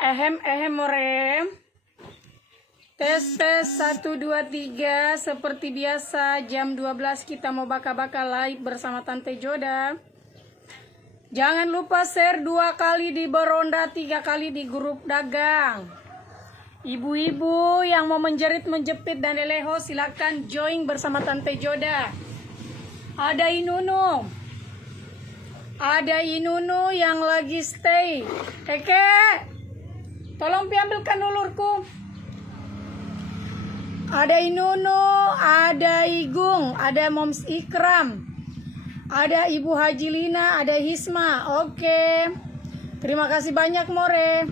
Ehem more. Tes 1 2 3. Seperti biasa jam 12 kita mau baka-baka live bersama Tante Joda. Jangan lupa share 2 kali di Beronda, 3 kali di grup dagang. Ibu-ibu yang mau menjerit, menjepit dan leleho silakan join bersama Tante Joda. Ada Inunu. Ada Inunu yang lagi stay. Eke, tolong ambilkan ulurku. Ada Inunu, ada Igung, ada Moms Ikram, ada Ibu Haji Lina, ada Hisma. Oke, terima kasih banyak more.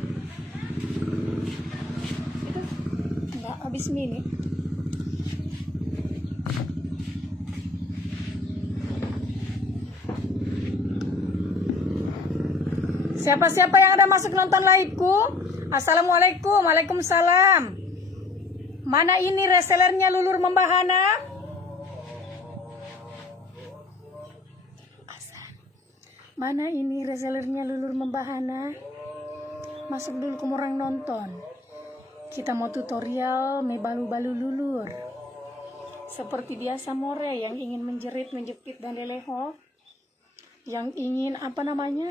Enggak habis mini. Siapa-siapa yang ada masuk nonton live-ku? Assalamualaikum, waalaikumsalam. Mana ini resellernya Lulur Membahana? Mana ini resellernya Lulur Membahana? Masuk dulu ke orang nonton. Kita mau tutorial mebalu-balu lulur. Seperti biasa more yang ingin menjerit, menjepit dan leleho. Yang ingin apa namanya?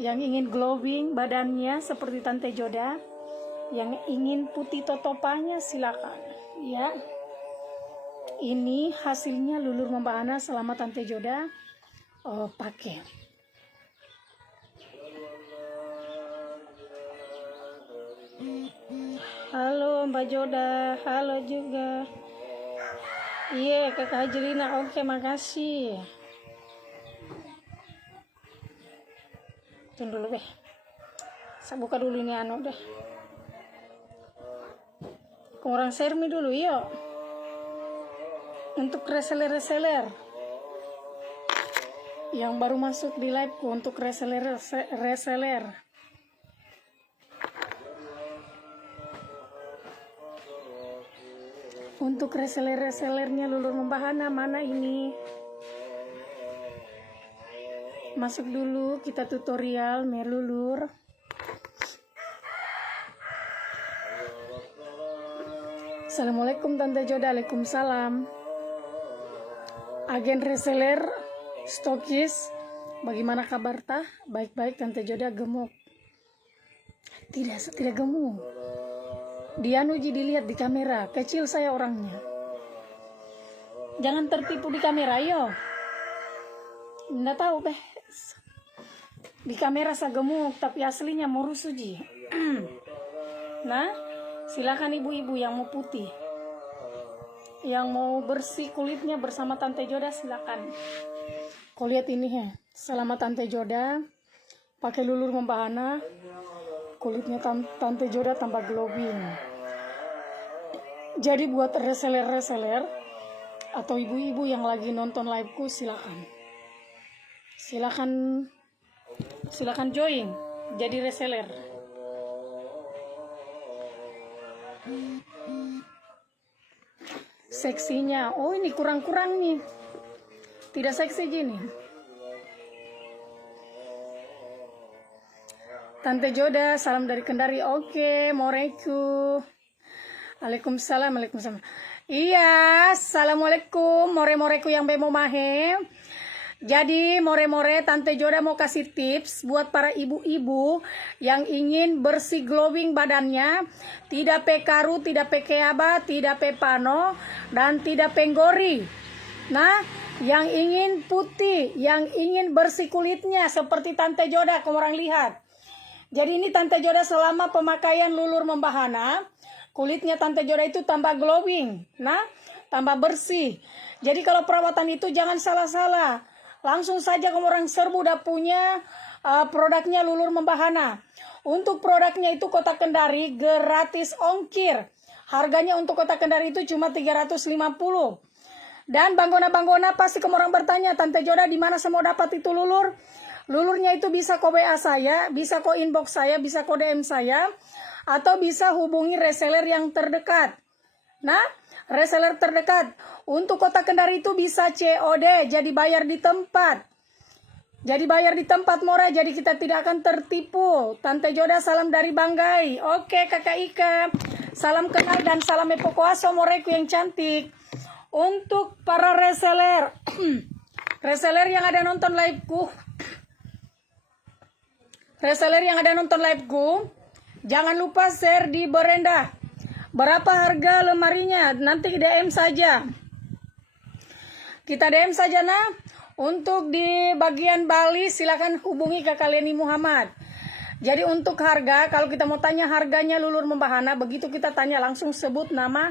Yang ingin glowing badannya seperti Tante Joda. Yang ingin putih totopanya silakan ya. Ini hasilnya Lulur Membahana selama Tante Joda pakai. Halo Mbak Joda, halo juga. Iya Kakak Haji Lina, oke makasih. Tunggu dulu deh. Saya buka dulu ini anu deh. Kurang sermi dulu yuk. Untuk reseller yang baru masuk di live ku, untuk reseller. Untuk resellernya Lulur Membahana mana ini? Masuk dulu kita tutorial melulur. Assalamualaikum Tante Joda, waalaikumsalam. Agen reseller, stokis, bagaimana kabar tah? Baik-baik Tante Joda, gemuk. Tidak gemuk. Dia nuji dilihat di kamera, kecil saya orangnya. Jangan tertipu di kamera, yo. Nggak tahu beh. Di kamera saya gemuk, tapi aslinya murus uji. Nah, silakan ibu-ibu yang mau putih, yang mau bersih kulitnya bersama Tante Joda silakan. Kau lihat ini ya, selama Tante Joda pakai Lulur Membahana, kulitnya Tante Joda tambah glowing. Jadi buat reseller atau ibu-ibu yang lagi nonton liveku silakan join jadi reseller. Seksinya, oh ini kurang nih, tidak seksi gini. Tante Joda, salam dari Kendari. Oke, moreku. Waalaikumsalam. Iya, assalamualaikum more-moreku yang bemo mahe. Jadi more-more Tante Joda mau kasih tips buat para ibu-ibu yang ingin bersih glowing badannya, tidak pekaru, tidak pekeaba, tidak pepano, dan tidak penggori. Nah, yang ingin putih, yang ingin bersih kulitnya seperti Tante Joda, kamu orang lihat. Jadi ini Tante Joda selama pemakaian Lulur Membahana, kulitnya Tante Joda itu tambah glowing, nah, tambah bersih. Jadi kalau perawatan itu jangan salah-salah. Langsung saja kamu orang serbu udah punya produknya Lulur Membahana. Untuk produknya itu Kota Kendari gratis ongkir. Harganya untuk Kota Kendari itu cuma 350. Dan banggona pasti kamu orang bertanya, Tante Joda di mana saya mau dapat itu lulur? Lulurnya itu bisa kau WA saya, bisa kau inbox saya, bisa kau DM saya, atau bisa hubungi reseller yang terdekat. Nah, reseller terdekat untuk Kota Kendari itu bisa COD, jadi bayar di tempat. Jadi bayar di tempat more, jadi kita tidak akan tertipu. Tante Joda salam dari Banggai. Oke Kakak Ika, salam kenal dan salam epokoaso moreku yang cantik. Untuk para reseller, reseller yang ada nonton liveku, jangan lupa share di beranda. Berapa harga lemarinya? Nanti DM saja. Kita DM saja nah. Untuk di bagian Bali silakan hubungi Kakak Leni Muhammad. Jadi untuk harga, kalau kita mau tanya harganya lulur membahana, begitu kita tanya langsung sebut nama,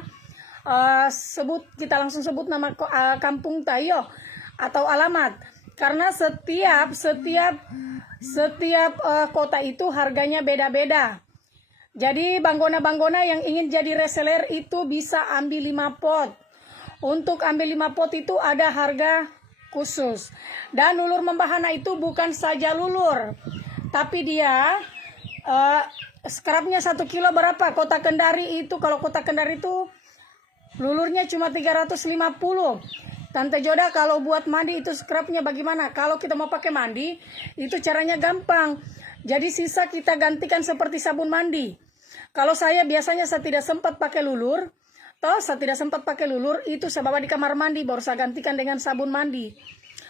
sebut nama kampung tayo atau alamat. Karena setiap kota itu harganya beda-beda. Jadi banggona-banggona yang ingin jadi reseller itu bisa ambil 5 pot. Untuk ambil 5 pot itu ada harga khusus. Dan lulur membahana itu bukan saja lulur, tapi dia scrubnya 1 kilo berapa? Kota Kendari itu, kalau Kota Kendari itu lulurnya cuma 350. Tante Joda kalau buat mandi itu scrubnya bagaimana? Kalau kita mau pakai mandi itu caranya gampang. Jadi sisa kita gantikan seperti sabun mandi. Kalau saya biasanya saya tidak sempat pakai lulur, itu saya bawa di kamar mandi, baru saya gantikan dengan sabun mandi.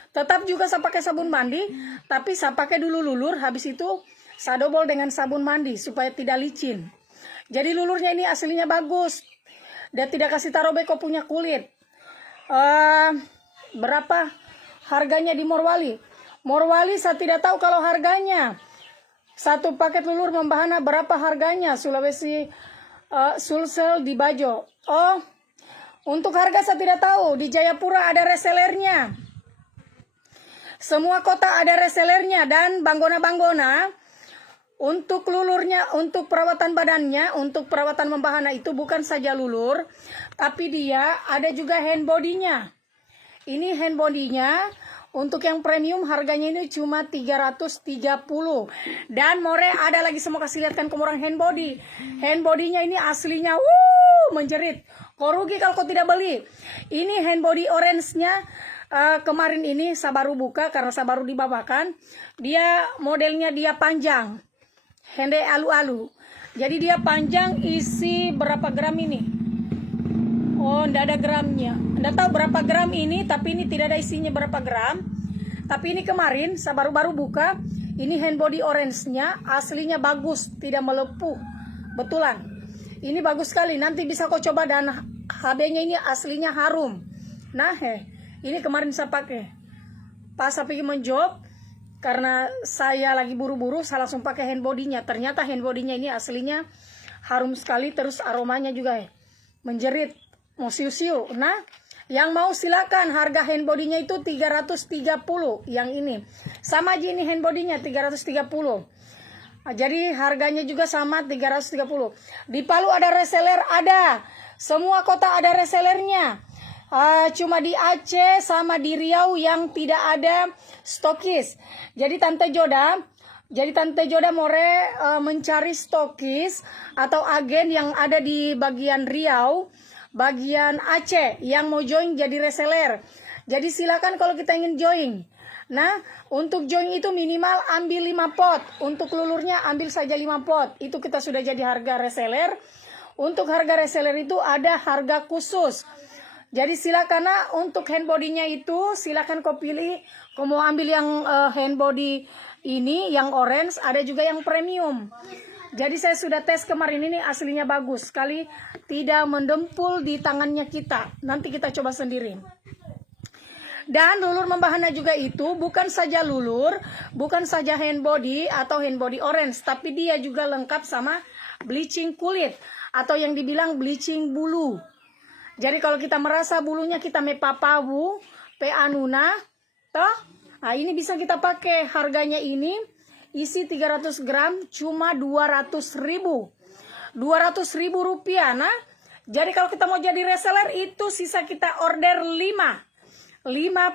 Tetap juga saya pakai sabun mandi, tapi saya pakai dulu lulur, habis itu saya double dengan sabun mandi supaya tidak licin. Jadi lulurnya ini aslinya bagus. Dia tidak kasih taruh beko punya kulit. Berapa harganya di Morwali? Morwali saya tidak tahu kalau harganya. Satu paket lulur membahana berapa harganya? Sulawesi Sulsel di Bajo. Oh, untuk harga saya tidak tahu. Di Jayapura ada resellernya. Semua kota ada resellernya. Dan banggona-banggona, untuk lulurnya, untuk perawatan badannya, untuk perawatan membahana itu bukan saja lulur, tapi dia ada juga hand body-nya. Ini hand body-nya. Untuk yang premium harganya ini cuma 330. Dan more ada lagi, semua kasih lihatkan ke orang hand body. Hand body-nya ini aslinya menjerit. Kau rugi kalau kau tidak beli. Ini hand body orange-nya kemarin ini saya baru buka karena saya baru dibawakan. Dia modelnya dia panjang. Hende alu-alu. Jadi dia panjang, isi berapa gram ini? Oh, enggak ada gramnya. Enggak tahu berapa gram ini, tapi ini tidak ada isinya berapa gram. Tapi ini kemarin saya baru-baru buka. Ini hand body orange-nya aslinya bagus, tidak melepuh. Betulan. Ini bagus sekali. Nanti bisa kau coba, dan HB-nya ini aslinya harum. Nah, ini kemarin saya pakai. Pas saya pergi menjob, karena saya lagi buru-buru, saya langsung pakai hand body-nya. Ternyata hand body-nya ini aslinya harum sekali, terus aromanya juga menjerit. Mau siu-siu. Nah, yang mau silakan, harga hand body-nya itu 330. Yang ini sama aja, ini hand body-nya 330. Nah, jadi harganya juga sama 330. Di Palu ada reseller, ada. Semua kota ada resellernya. Cuma di Aceh sama di Riau yang tidak ada stokis. Jadi Tante Joda more mencari stokis atau agen yang ada di bagian Riau, bagian Aceh yang mau join jadi reseller. Jadi silakan kalau kita ingin join. Nah, untuk join itu minimal ambil 5 pot. Untuk lulurnya ambil saja 5 pot. Itu kita sudah jadi harga reseller. Untuk harga reseller itu ada harga khusus. Jadi silakan, nah, untuk hand body-nya itu silakan kau pilih. Kau mau ambil yang hand body ini, yang orange, ada juga yang premium. Jadi saya sudah tes kemarin, ini aslinya bagus sekali, tidak mendempul di tangannya kita. Nanti kita coba sendiri. Dan lulur membahana juga itu bukan saja lulur, bukan saja hand body atau hand body orange, tapi dia juga lengkap sama bleaching kulit atau yang dibilang bleaching bulu. Jadi kalau kita merasa bulunya kita mepapawu, peanuna, toh, nah ini bisa kita pakai. Harganya ini isi 300 gram cuma 200.000. 200.000 rupiah. Nah, jadi kalau kita mau jadi reseller itu sisa kita order 5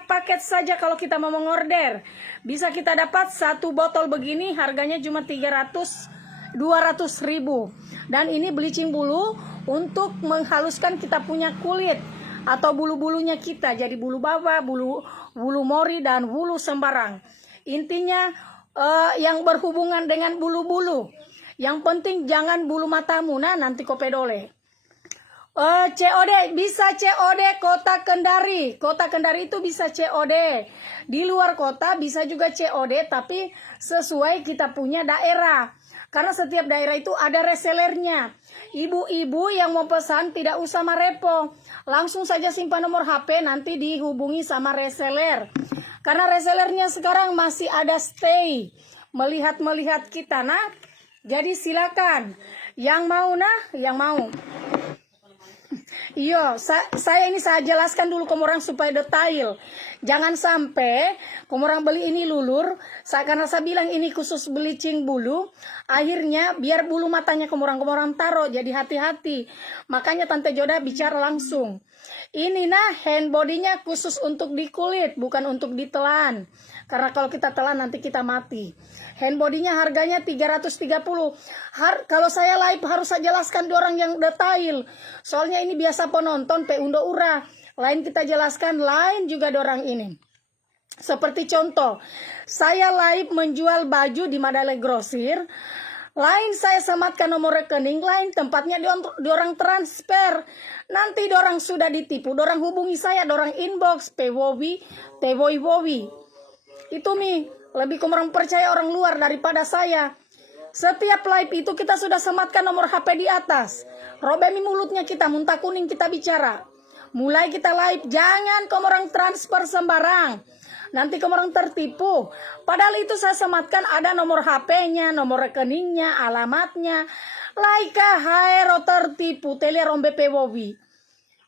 paket saja. Kalau kita mau mengorder bisa kita dapat 1 botol begini, harganya cuma 200.000. Dan ini bleaching bulu untuk menghaluskan kita punya kulit atau bulu-bulunya kita. Jadi bulu bawah, bulu mori, dan bulu sembarang. Intinya yang berhubungan dengan bulu-bulu. Yang penting jangan bulu matamu. Nah, nanti kau pedole. COD, bisa COD Kota Kendari. Kota Kendari itu bisa COD. Di luar kota bisa juga COD, tapi sesuai kita punya daerah. Karena setiap daerah itu ada resellernya. Ibu-ibu yang mau pesan tidak usah marepo. Langsung saja simpan nomor HP, nanti dihubungi sama reseller. Karena resellernya sekarang masih ada stay. Melihat-melihat kita, nah. Jadi silakan. Yang mau, nah, yang mau. Iya, saya jelaskan dulu ke orang supaya detail. Jangan sampai orang beli ini lulur, karena saya bilang ini khusus bleaching bulu, akhirnya biar bulu matanya orang taruh, jadi hati-hati. Makanya Tante Joda bicara langsung. Ini nah hand body-nya khusus untuk di kulit, bukan untuk ditelan. Karena kalau kita telan nanti kita mati. Hand body-nya harganya 330. Kalau saya live harus saya jelaskan orang yang detail. Soalnya ini biasa penonton Undo Ura. Lain kita jelaskan, lain juga orang ini. Seperti contoh, saya live menjual baju di Madale Grosir. Lain saya sematkan nomor rekening, lain tempatnya dorang transfer. Nanti dorang sudah ditipu, dorang hubungi saya, dorang inbox, Wowi. Itu lebih orang percaya orang luar daripada saya. Setiap live itu kita sudah sematkan nomor HP di atas. Robemi mulutnya kita, muntah kuning kita bicara. Mulai kita live, jangan orang transfer sembarang. Nanti orang tertipu. Padahal itu saya sematkan ada nomor HP-nya, nomor rekeningnya, alamatnya. Laika haero tertipu, telerombe pewowi.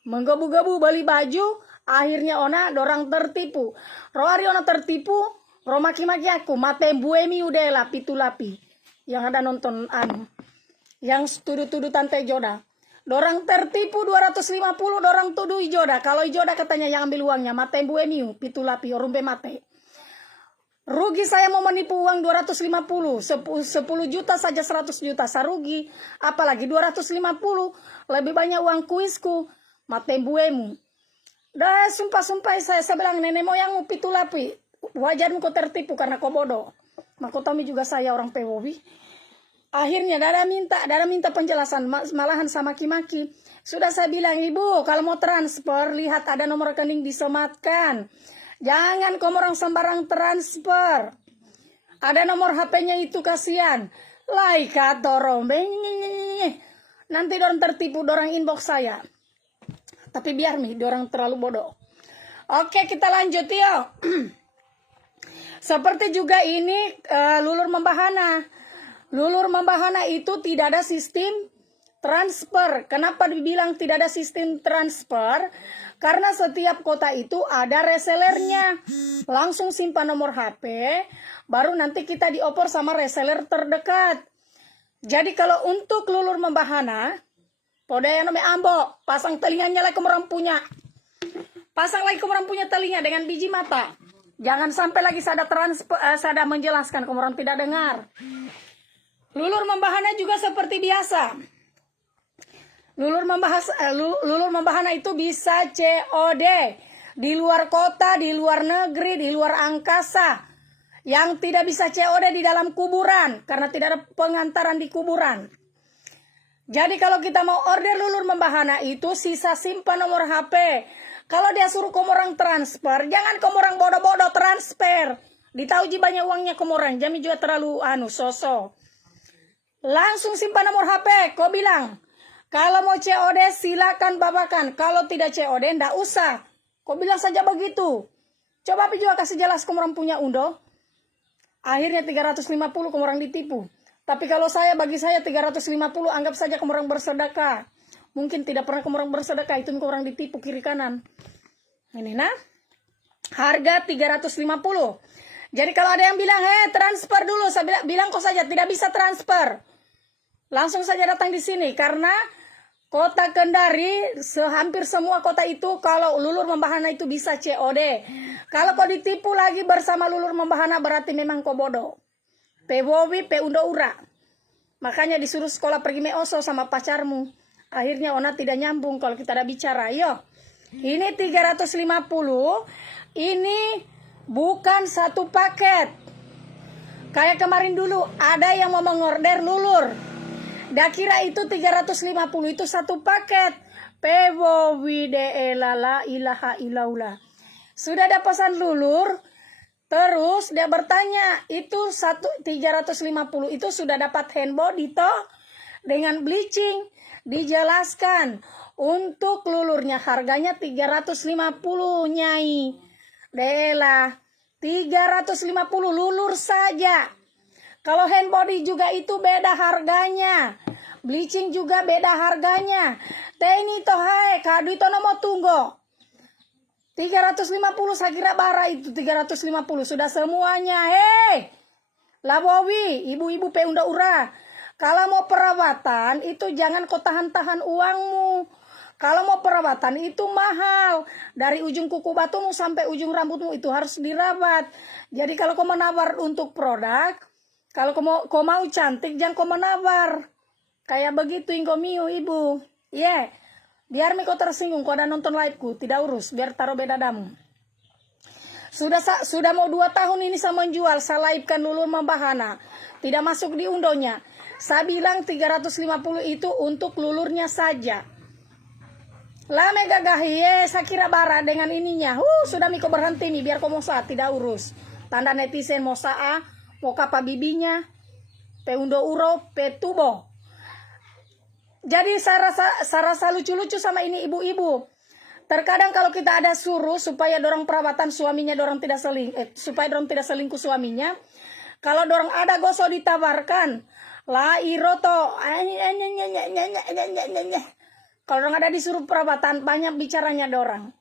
Menggebu-gebu beli baju, akhirnya dorang tertipu. Roari ona tertipu, romaki-maki aku, mate buemi udela pitulapi. Yang ada nonton yang tuduh-tuduh Tante Joda. Dorang tertipu 250, dorang tuduh Ijoda. Kalau Ijoda katanya yang ambil uangnya, mate buemi pitulapi, orumbe mate. Rugi saya mau menipu uang 250, 10 juta saja 100 juta, sarugi. Apalagi 250, lebih banyak uang kuisku, mate buemu. Dah sumpah-sumpah saya bilang nenek moyangmu pitulapi. Wajarmu kau tertipu karena kau bodoh. Makotomi juga saya orang pewowi. Akhirnya Dada minta penjelasan, malahan sama maki-maki. Sudah saya bilang, ibu kalau mau transfer lihat ada nomor rekening disematkan. Jangan orang sembarang transfer. Ada nomor HP-nya itu kasihan. Laika dorong. Nanti dorang tertipu, dorang inbox saya. Tapi biar dorang terlalu bodoh. Oke, kita lanjut yuk. Seperti juga ini lulur membahana. Lulur membahana itu tidak ada sistem transfer. Kenapa dibilang tidak ada sistem transfer? Karena setiap kota itu ada resellernya. Langsung simpan nomor HP, baru nanti kita dioper sama reseller terdekat. Jadi kalau untuk lulur membahana, podaya nome ambo, pasang telinganya lagi orang punya. Pasang lagi orang punya telinga dengan biji mata. Jangan sampai lagi sada menjelaskan orang tidak dengar. Lulur membahana juga seperti biasa. Lulur membahana itu bisa COD di luar kota, di luar negeri, di luar angkasa. Yang tidak bisa COD di dalam kuburan karena tidak ada pengantaran di kuburan. Jadi kalau kita mau order lulur membahana itu sisa simpan nomor HP. Kalau dia suruh orang transfer, jangan orang bodoh-bodoh transfer. Ditauji banyak uangnya orang, jami juga terlalu sosok. Langsung simpan nomor HP, kau bilang. Kalau mau COD silakan babakan. Kalau tidak COD ndak usah. Kau bilang saja begitu. Coba juga kasih jelas orang punya undo. Akhirnya 350 orang ditipu. Tapi kalau bagi saya 350 anggap saja orang bersedekah. Mungkin tidak pernah orang bersedekah, itu orang ditipu kiri kanan. Ini nah. Harga 350. Jadi kalau ada yang bilang, transfer dulu. Saya bilang kok saja tidak bisa transfer. Langsung saja datang di sini karena Kota Kendari, hampir semua kota itu kalau lulur membahana itu bisa COD. Kalau kau ditipu lagi bersama lulur membahana berarti memang kau bodoh. Pewowi, Undo Ura. Makanya disuruh sekolah pergi meoso sama pacarmu. Akhirnya ona tidak nyambung kalau kita ada bicara. Yo, ini 350. Ini bukan satu paket. Kayak kemarin dulu ada yang mau mengorder lulur. Dah kira itu 350 itu satu paket. Pewo wide la ilaha ilaula. Sudah ada pesan lulur. Terus dia bertanya, itu 350 itu sudah dapat hand body toh dengan bleaching. Dijelaskan untuk lulurnya harganya 350 Nyai Dela. 350 lulur saja. Kalau hand body juga itu beda harganya. Bleaching juga beda harganya. Teni toh hai kadu itu nomor tunggu. 350 saya kira bara itu 350 sudah semuanya. Hei. Labowi, ibu-ibu peunda ura. Kalau mau perawatan itu jangan kau tahan-tahan uangmu. Kalau mau perawatan itu mahal. Dari ujung kuku batumu sampai ujung rambutmu itu harus dirawat. Jadi kalau kau menawar untuk produk, kalau kau mau cantik jangan kau menawar. Kayak begitu ingkomiu ibu. Yeah. Biar kau tersinggung kau ada nonton liveku, tidak urus, biar taruh beda damu. Sudah mau 2 tahun ini saya menjual, saya livekan lulur membahana. Tidak masuk di undonya. Saya bilang 350 itu untuk lulurnya saja. Lame gagah saya kira bara dengan ininya. Sudah Miko berhenti nih biar kau mau saat tidak urus. Tanda netizen mau saa, mau kapa bibinya, pe undo uro, pe tubo. Jadi saya rasa lucu-lucu sama ini ibu-ibu. Terkadang kalau kita ada suruh supaya dorang perawatan suaminya dorang tidak supaya dorang tidak selingkuh suaminya. Kalau dorang ada gosok ditawarkan. La iroto. Kalau orang ada disuruh perawatan, banyak bicaranya dorang.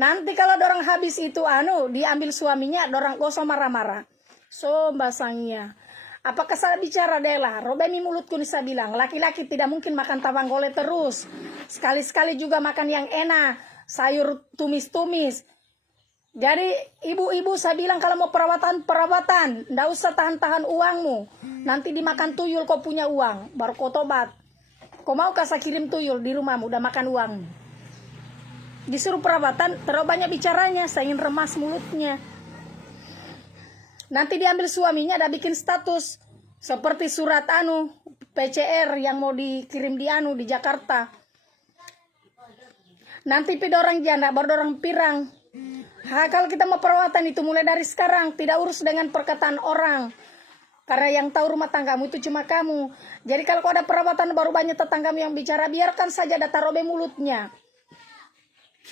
Nanti kalau dorang habis itu diambil suaminya, dorang gosok marah-marah. So basangnya. Apakah salah bicara Dela? Robemi mulutku nih saya bilang, laki-laki tidak mungkin makan tawang gole terus. Sekali-sekali juga makan yang enak, sayur tumis-tumis. Jadi ibu-ibu saya bilang kalau mau perawatan, ndak usah tahan-tahan uangmu. Nanti dimakan tuyul kau punya uang, baru kau tobat. Kau mau kasih kirim tuyul di rumahmu, udah makan uang. Disuruh perawatan, terlalu banyak bicaranya, saya ingin remas mulutnya. Nanti diambil suaminya, ada bikin status. Seperti surat PCR yang mau dikirim di Jakarta. Nanti orang janda, baru orang pirang. Kalau kita mau perawatan itu mulai dari sekarang, tidak urus dengan perkataan orang. Karena yang tahu rumah tanggamu itu cuma kamu. Jadi kalau ada perawatan baru banyak tetanggamu yang bicara, biarkan saja data robe mulutnya.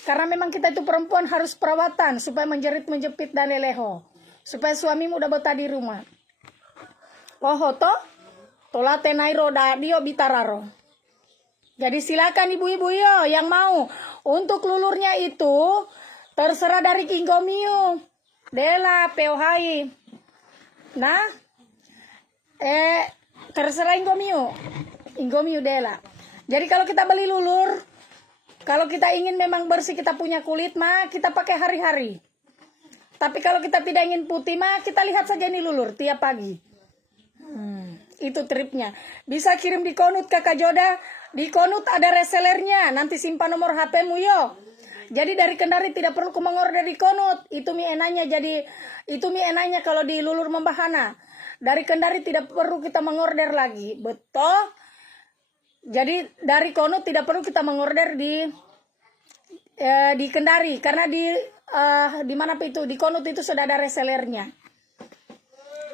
Karena memang kita itu perempuan harus perawatan supaya menjepit dan leleho. Supaya suamimu udah betah di rumah. Tola tenai roda dio bitararo. Jadi silakan ibu-ibu yo yang mau. Untuk lulurnya itu terserah dari Inggomiu. Dela Peohai. Nah. Terserah Inggomiu Dela. Jadi kalau kita beli lulur, kalau kita ingin memang bersih kita punya kulit mah kita pakai hari-hari. Tapi kalau kita tidak ingin putih mah kita lihat saja ini lulur tiap pagi. Itu tripnya. Bisa kirim di Konut Kakak Joda. Di Konut ada resellernya. Nanti simpan nomor HP-mu yo. Jadi dari Kendari tidak perlu mengorder di Konut. Itu mi enaknya kalau di lulur membahana. Dari Kendari tidak perlu kita mengorder lagi. Betul. Jadi dari Konut tidak perlu kita mengorder di Kendari. Karena di mana itu? Di Konut itu sudah ada resellernya.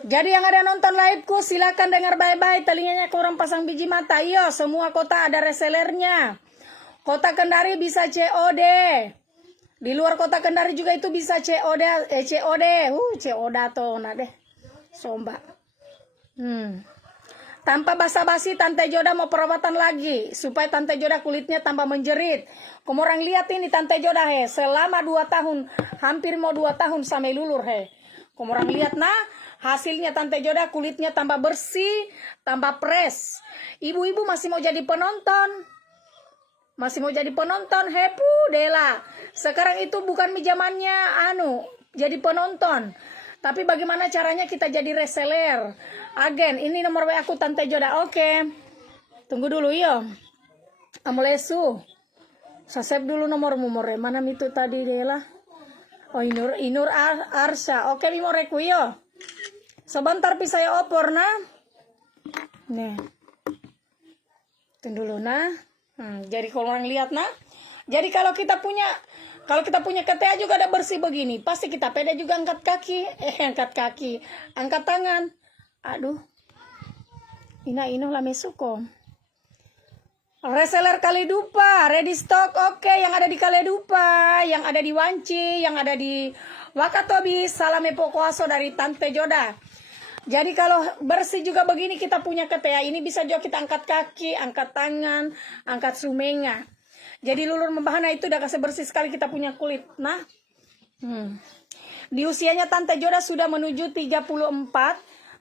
Jadi yang ada nonton liveku silakan dengar baik-baik. Telinganya kurang pasang biji mata. Iya, semua kota ada resellernya. Kota Kendari bisa COD. Di luar kota Kendari juga itu bisa COD. COD tuh nah deh. Somba. Tanpa basa-basi Tante Joda mau perawatan lagi supaya Tante Joda kulitnya tambah menjerit. Kamu orang lihat ini Tante Joda selama 2 tahun, hampir mau 2 tahun sampai lulur Kamu orang lihat hasilnya Tante Joda kulitnya tambah bersih, tambah fresh. Ibu-ibu masih mau jadi penonton. Hepu Dela. Sekarang itu bukan zamannya jadi penonton. Tapi bagaimana caranya kita jadi reseller? Agen, ini nomor WA aku Tante Joda. Oke. Tunggu dulu yo. Amulesu. Sasep dulu nomormu more. Mana itu tadi Dela? Oh Inur Arsha. Oke mi moreku yo. Sebentar pi saya opor nah. Nih. Tunggu dulu nah. Jadi kalau orang lihat nah. Jadi kalau kita punya KTA juga ada bersih begini, pasti kita pede juga angkat kaki, angkat tangan. Aduh. Ina lah mesuko. Reseller Kaledupa, ready stock. Oke, yang ada di Kaledupa, yang ada di Wanci, yang ada di Wakatobi, salame pokoaso dari Tante Joda. Jadi kalau bersih juga begini kita punya KTA, ini bisa juga kita angkat kaki, angkat tangan, angkat sumenga. Jadi lulur membahana itu udah kasih bersih sekali kita punya kulit. Nah, di usianya Tante Joda sudah menuju 34.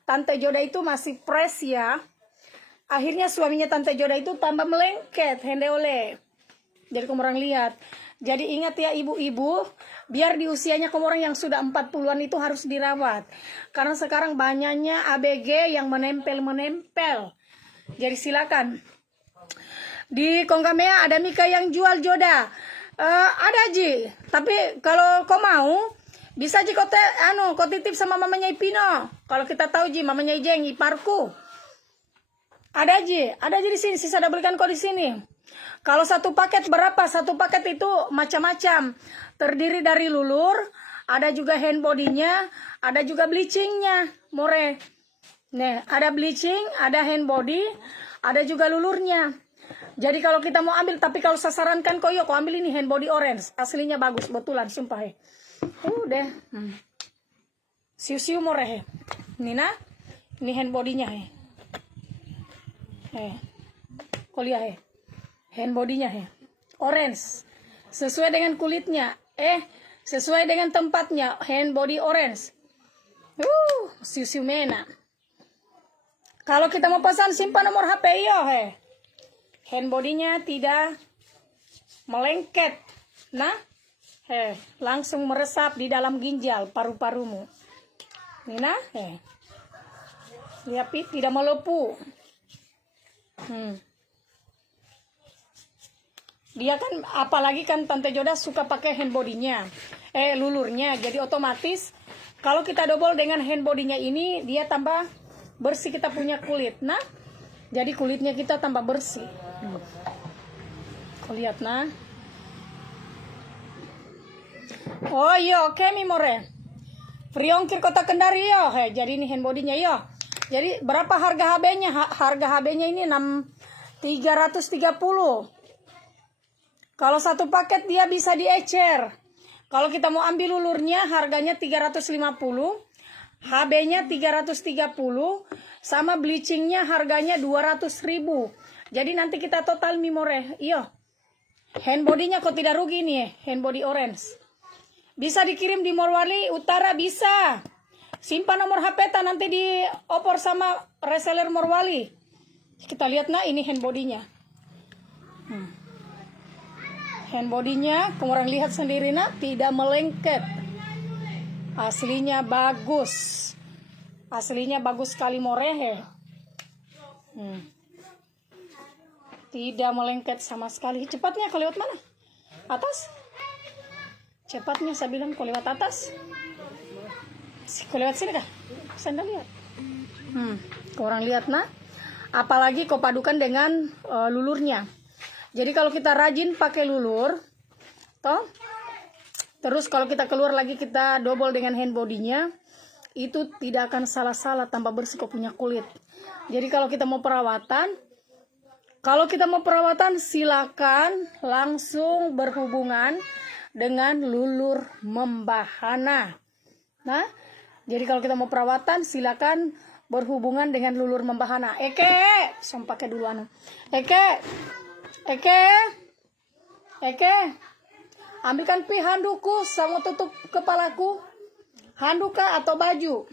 Tante Joda itu masih fresh ya. Akhirnya suaminya Tante Joda itu tambah melengket, hendeole. Jadi kamu orang lihat. Jadi ingat ya ibu-ibu, biar di usianya kamu orang yang sudah 40-an itu harus dirawat. Karena sekarang banyaknya ABG yang menempel-menempel. Jadi silakan. Di Kongkamea ada Mika yang jual Joda. Ada Ji. Tapi kalau kau mau, bisa Ji kau titip sama mamanya Ipino. Kalau kita tahu Ji, mamanya Ijeng, iparku. Ada Ji di sini. Sisa ada belikan kau di sini. Kalau satu paket berapa? Satu paket itu macam-macam. Terdiri dari lulur, ada juga hand body-nya, ada juga bleachingnya, more. Nih, ada bleaching, ada hand body, ada juga lulurnya. Jadi kalau kita mau ambil, tapi kalau saya sarankan kau ambil ini hand body orange. Aslinya bagus, betulan, sumpah he. Udah. Siu-siu more he. Ini nah, ini hand body-nya he. Kau lihat he. Hand body-nya he. Orange. Sesuai dengan kulitnya. Sesuai dengan tempatnya. Hand body orange. Siu-siu mena. Kalau kita mau pesan, simpan nomor HP yo he. Hand body-nya tidak melengket. Nah, langsung meresap di dalam ginjal paru-parumu. Ini nah, lihat tidak melepuh. Dia kan apalagi kan Tante Joda suka pakai hand body-nya, lulurnya. Jadi otomatis kalau kita double dengan hand body-nya ini, dia tambah bersih kita punya kulit. Nah, jadi kulitnya kita tambah bersih. Kau lihat nah. Oh iya, oke mi more. Free ongkir Kota Kendari yo. Jadi ini hand body-nya yo. Jadi berapa harga HB-nya? Harga HB-nya ini 330. Kalau satu paket dia bisa diecer. Kalau kita mau ambil lulurnya harganya 350. HB-nya 330. Sama bleachingnya harganya 200.000. Jadi nanti kita total mimore. Iyo. Hand body-nya kok tidak rugi nih, hand body orange. Bisa dikirim di Morowali Utara bisa. Simpan nomor HP nanti diopor sama reseller Morowali. Kita lihat nah ini hand body-nya. Hand body-nya, kamu orang lihat sendiri nah, tidak melengket. Aslinya bagus. Aslinya bagus sekali morehe. Tidak melengket sama sekali. Cepatnya kau lewat mana? Atas? Cepatnya saya bilang kau lewat atas. Kau lewat sini kah? Saya enggak lihat. Kau orang lihat nah. Apalagi kau padukan dengan lulurnya. Jadi kalau kita rajin pakai lulur, toh, terus kalau kita keluar lagi kita double dengan hand body-nya, itu tidak akan salah-salah tambah bersih kau punya kulit. Jadi kalau kita mau perawatan, silakan langsung berhubungan dengan lulur membahana. Nah, jadi kalau kita mau perawatan, silakan berhubungan dengan lulur membahana. Pakai dulu anu. Ambilkan pi handukku sama tutup kepalaku. Handuk atau baju.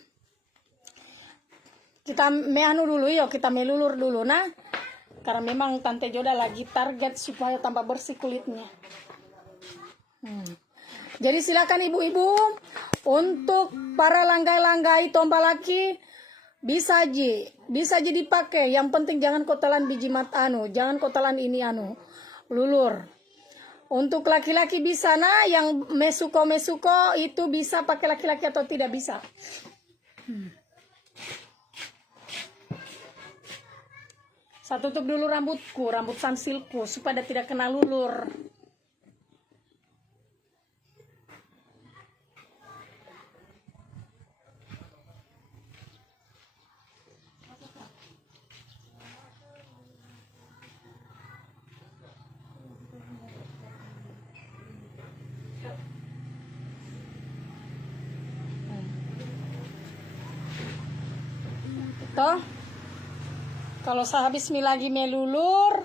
Kita mehanu dulu yuk, kita melulur dulu nah. Karena memang Tante Joda lagi target supaya tambah bersih kulitnya. Jadi silakan ibu-ibu untuk para langgai-langgai tombak laki bisa dipakai. Yang penting jangan kotalan biji jangan kotalan ini lulur. Untuk laki-laki bisa nah, yang mesuko itu bisa pakai laki-laki atau tidak bisa. Saya tutup dulu rambutku, rambut sunsilkku, supaya tidak kena lulur. Toh, kalau saya habis lagi melulur,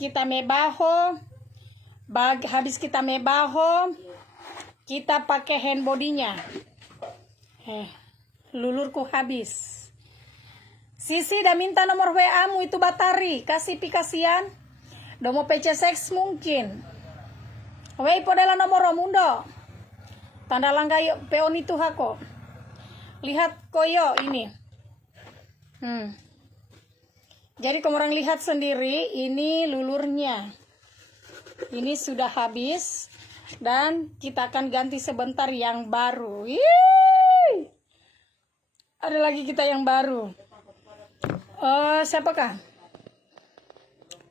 kita mebaho, habis kita mebaho, kita pakai hand bodinya. Lulurku habis. Sisi dah minta nomor WA-mu itu Batari, kasih kasihan. Udah mau PC seks mungkin. Wei podela nomor mundo. Tanda langgai peon itu hako. Lihat koyo ini. Jadi kamu orang lihat sendiri, ini lulurnya. Ini sudah habis dan kita akan ganti sebentar yang baru. Yeay! Ada lagi kita yang baru. Siapakah?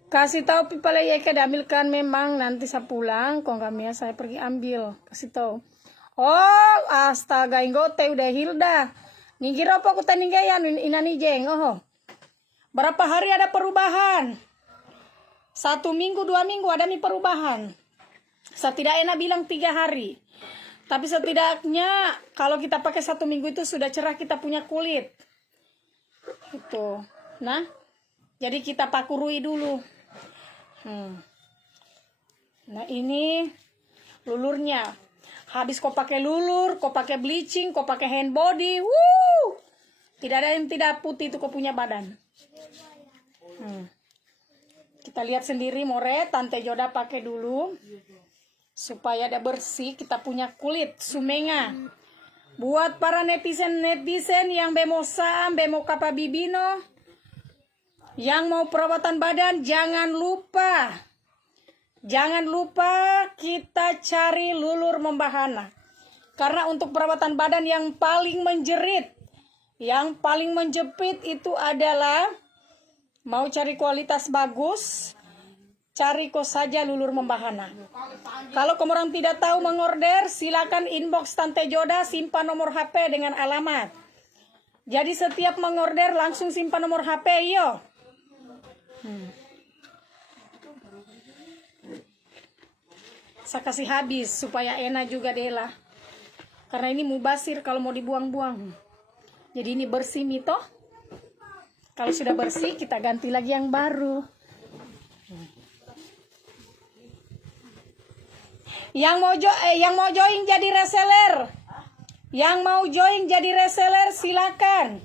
Kasih tahu pipale ya ke diambilkan memang nanti saya pulang. Kok kami saya pergi ambil. Kasih tahu. Oh, astaga, inggote udah Hilda. Ningkir apa aku taninggayan inani jeng. Oh. Berapa hari ada perubahan? 1 minggu, 2 minggu ada nih perubahan. Saya tidak enak bilang 3 hari. Tapi setidaknya kalau kita pakai 1 minggu itu sudah cerah kita punya kulit. Itu. Nah, jadi kita pakurui dulu. Nah, ini lulurnya. Habis kau pakai lulur, kau pakai bleaching, kau pakai hand body, tidak ada yang tidak putih itu kau punya badan. Kita lihat sendiri more, Tante Joda pakai dulu supaya ada bersih. Kita punya kulit sumenga. Buat para netizen yang bemosam, bemo kapa bibino, yang mau perawatan badan, jangan lupa kita cari lulur membahana. Karena untuk perawatan badan yang paling menjerit, yang paling menjepit itu adalah mau cari kualitas bagus, cari kok saja lulur membahana. Kalau kamu orang tidak tahu mengorder, silakan inbox Tante Joda, simpan nomor HP dengan alamat. Jadi setiap mengorder langsung simpan nomor HP yo. Saya kasih habis supaya enak juga Dela. Karena ini mubasir kalau mau dibuang-buang. Jadi ini bersih mito. Kalau sudah bersih kita ganti lagi yang baru. Yang mau join jadi reseller. Yang mau join jadi reseller silakan.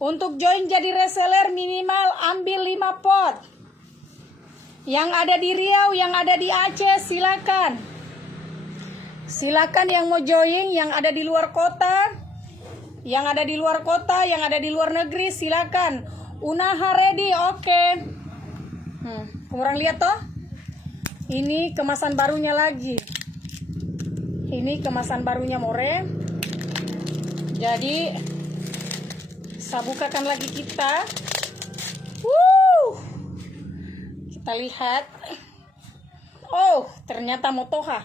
Untuk join jadi reseller minimal ambil 5 pot. Yang ada di Riau, yang ada di Aceh, silakan. Silakan yang mau join, yang ada di luar kota. Yang ada di luar kota, yang ada di luar negeri, silakan. Unaha ready, oke. Kurang lihat toh? Ini kemasan barunya lagi. Ini kemasan barunya more. Jadi, saya bukakan lagi kita. Kita lihat. Oh, ternyata motoha.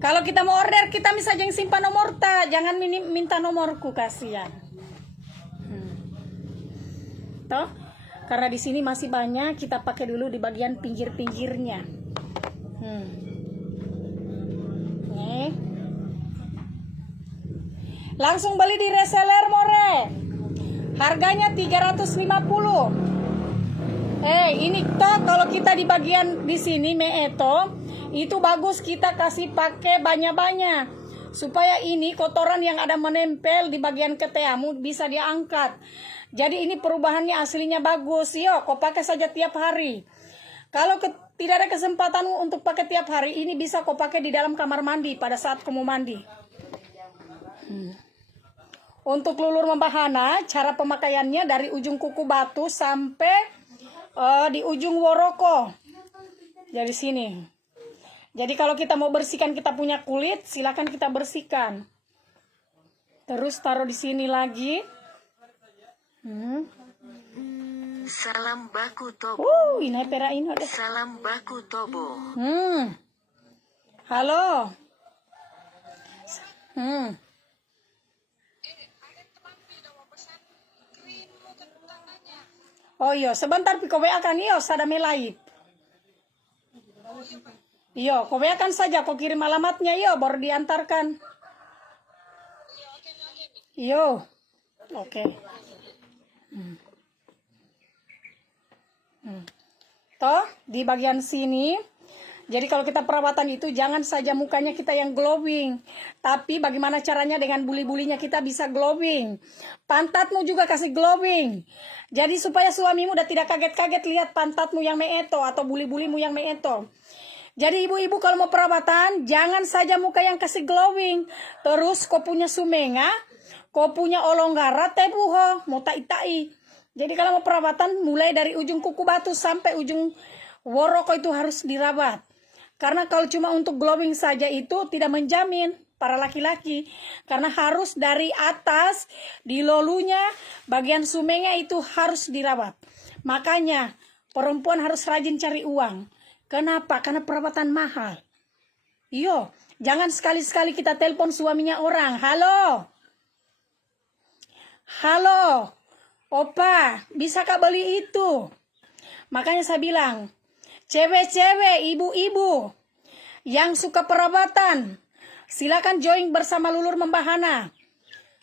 Kalau kita mau order, kita bisa yang simpan nomor ta. Jangan minta nomorku, kasihan. Toh, karena di sini masih banyak, kita pakai dulu di bagian pinggir-pinggirnya. Nih. Langsung beli di reseller more. Harganya 350. Ini toh kalau kita di bagian di sini meeto itu bagus kita kasih pakai banyak-banyak supaya ini kotoran yang ada menempel di bagian keteamu bisa diangkat. Jadi ini perubahannya aslinya bagus. Yo, kau pakai saja tiap hari. Kalau tidak ada kesempatan untuk pakai tiap hari, ini bisa kau pakai di dalam kamar mandi pada saat kamu mandi. Untuk lulur membahana, cara pemakaiannya dari ujung kuku batu sampai di ujung woroko. Jadi sini. Jadi kalau kita mau bersihkan kita punya kulit, silakan kita bersihkan. Terus taruh di sini lagi. Salam baku tobo. Ini pera ini deh. Salam baku tobo. Halo. Oh iya, sebentar Piko WA kan iyo sada melai. Iyo, kau WA kan saja, kau kirim alamatnya iyo baru diantarkan. Iyo. Oke. Toh, di bagian sini. Jadi kalau kita perawatan itu jangan saja mukanya kita yang glowing, tapi bagaimana caranya dengan buli-bulinya kita bisa glowing. Pantatmu juga kasih glowing. Jadi supaya suamimu udah tidak kaget-kaget lihat pantatmu yang meeto atau buli-bulimu yang meeto. Jadi ibu-ibu kalau mau perawatan jangan saja muka yang kasih glowing. Terus kau punya sumenga, kau punya olonggara tebuho, mau tai-tai. Jadi kalau mau perawatan mulai dari ujung kuku batu sampai ujung woroko itu harus dirawat. Karena kalau cuma untuk glowing saja itu tidak menjamin para laki-laki. Karena harus dari atas, di lolunya, bagian sumengnya itu harus dirawat. Makanya perempuan harus rajin cari uang. Kenapa? Karena perawatan mahal. Iyo, jangan sekali-sekali kita telepon suaminya orang. Halo? Halo? Opa, bisakah beli itu? Makanya saya bilang, cewek-cewek, ibu-ibu yang suka perawatan, silakan join bersama Lulur Membahana.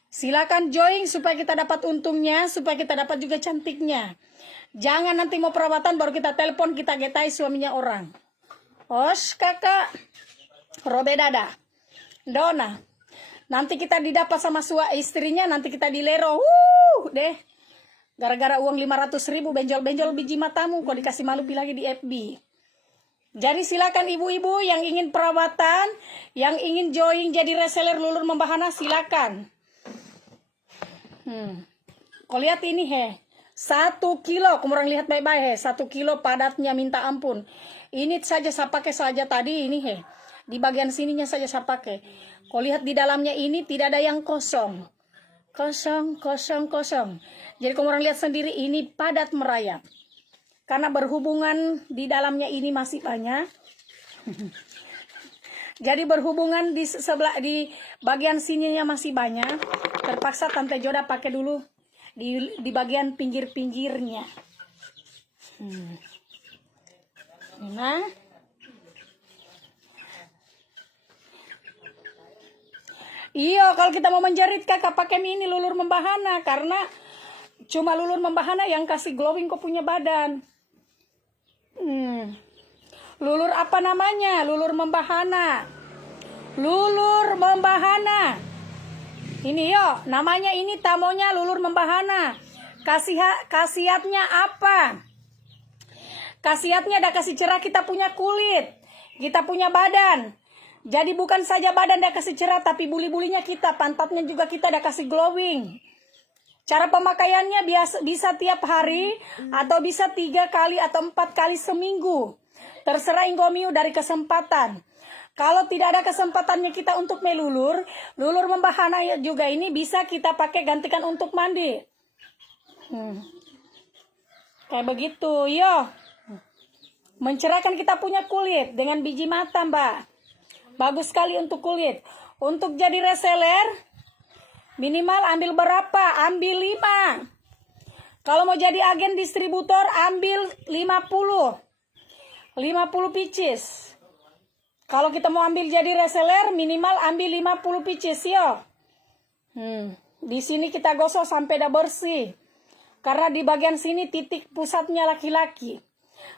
Silakan join supaya kita dapat untungnya, supaya kita dapat juga cantiknya. Jangan nanti mau perawatan baru kita telepon, kita getai suaminya orang. Os kakak, Robe Dada, Dona. Nanti kita didapat sama istrinya, nanti kita dilero. Deh. Gara-gara uang 500.000 benjol-benjol biji matamu kok dikasih malu lagi di FB. Jadi silakan ibu-ibu yang ingin perawatan, yang ingin join jadi reseller Lulur Membahana silakan. Kau lihat ini 1 kilo, kamu orang lihat baik-baik 1 kilo padatnya minta ampun. Ini saja saya pakai saja tadi ini di bagian sininya saja saya pakai. Kau lihat di dalamnya ini tidak ada yang kosong. Kosong. Jadi kamu orang lihat sendiri ini padat merayap. Karena berhubungan di dalamnya ini masih banyak. Jadi berhubungan di sebelah di bagian sininya masih banyak. Terpaksa Tante Joda pakai dulu di bagian pinggir-pinggirnya. Nah. Iya, kalau kita mau menjerit kakak pakai mini Lulur Membahana karena cuma Lulur Membahana yang kasih glowing kok punya badan. Lulur apa namanya? Lulur Membahana. Lulur Membahana. Ini yo, namanya ini tamonya Lulur Membahana. Khasiatnya apa? Khasiatnya ada kasih cerah kita punya kulit, kita punya badan. Jadi bukan saja badan dia kasih cerah, tapi buli-bulinya kita, pantatnya juga kita ada kasih glowing. Cara pemakaiannya bisa tiap hari, atau bisa 3 kali atau 4 kali seminggu. Terserah Ingomiu dari kesempatan. Kalau tidak ada kesempatannya kita untuk melulur, Lulur Membahana juga ini bisa kita pakai gantikan untuk mandi. Kayak begitu, yo. Mencerahkan kita punya kulit dengan biji mata, Mbak. Bagus sekali untuk kulit. Untuk jadi reseller, minimal ambil berapa? Ambil 5. Kalau mau jadi agen distributor, ambil 50. 50 pieces. Kalau kita mau ambil jadi reseller, minimal ambil 50 pieces, yo. Di sini kita gosok sampai dah bersih. Karena di bagian sini titik pusatnya laki-laki.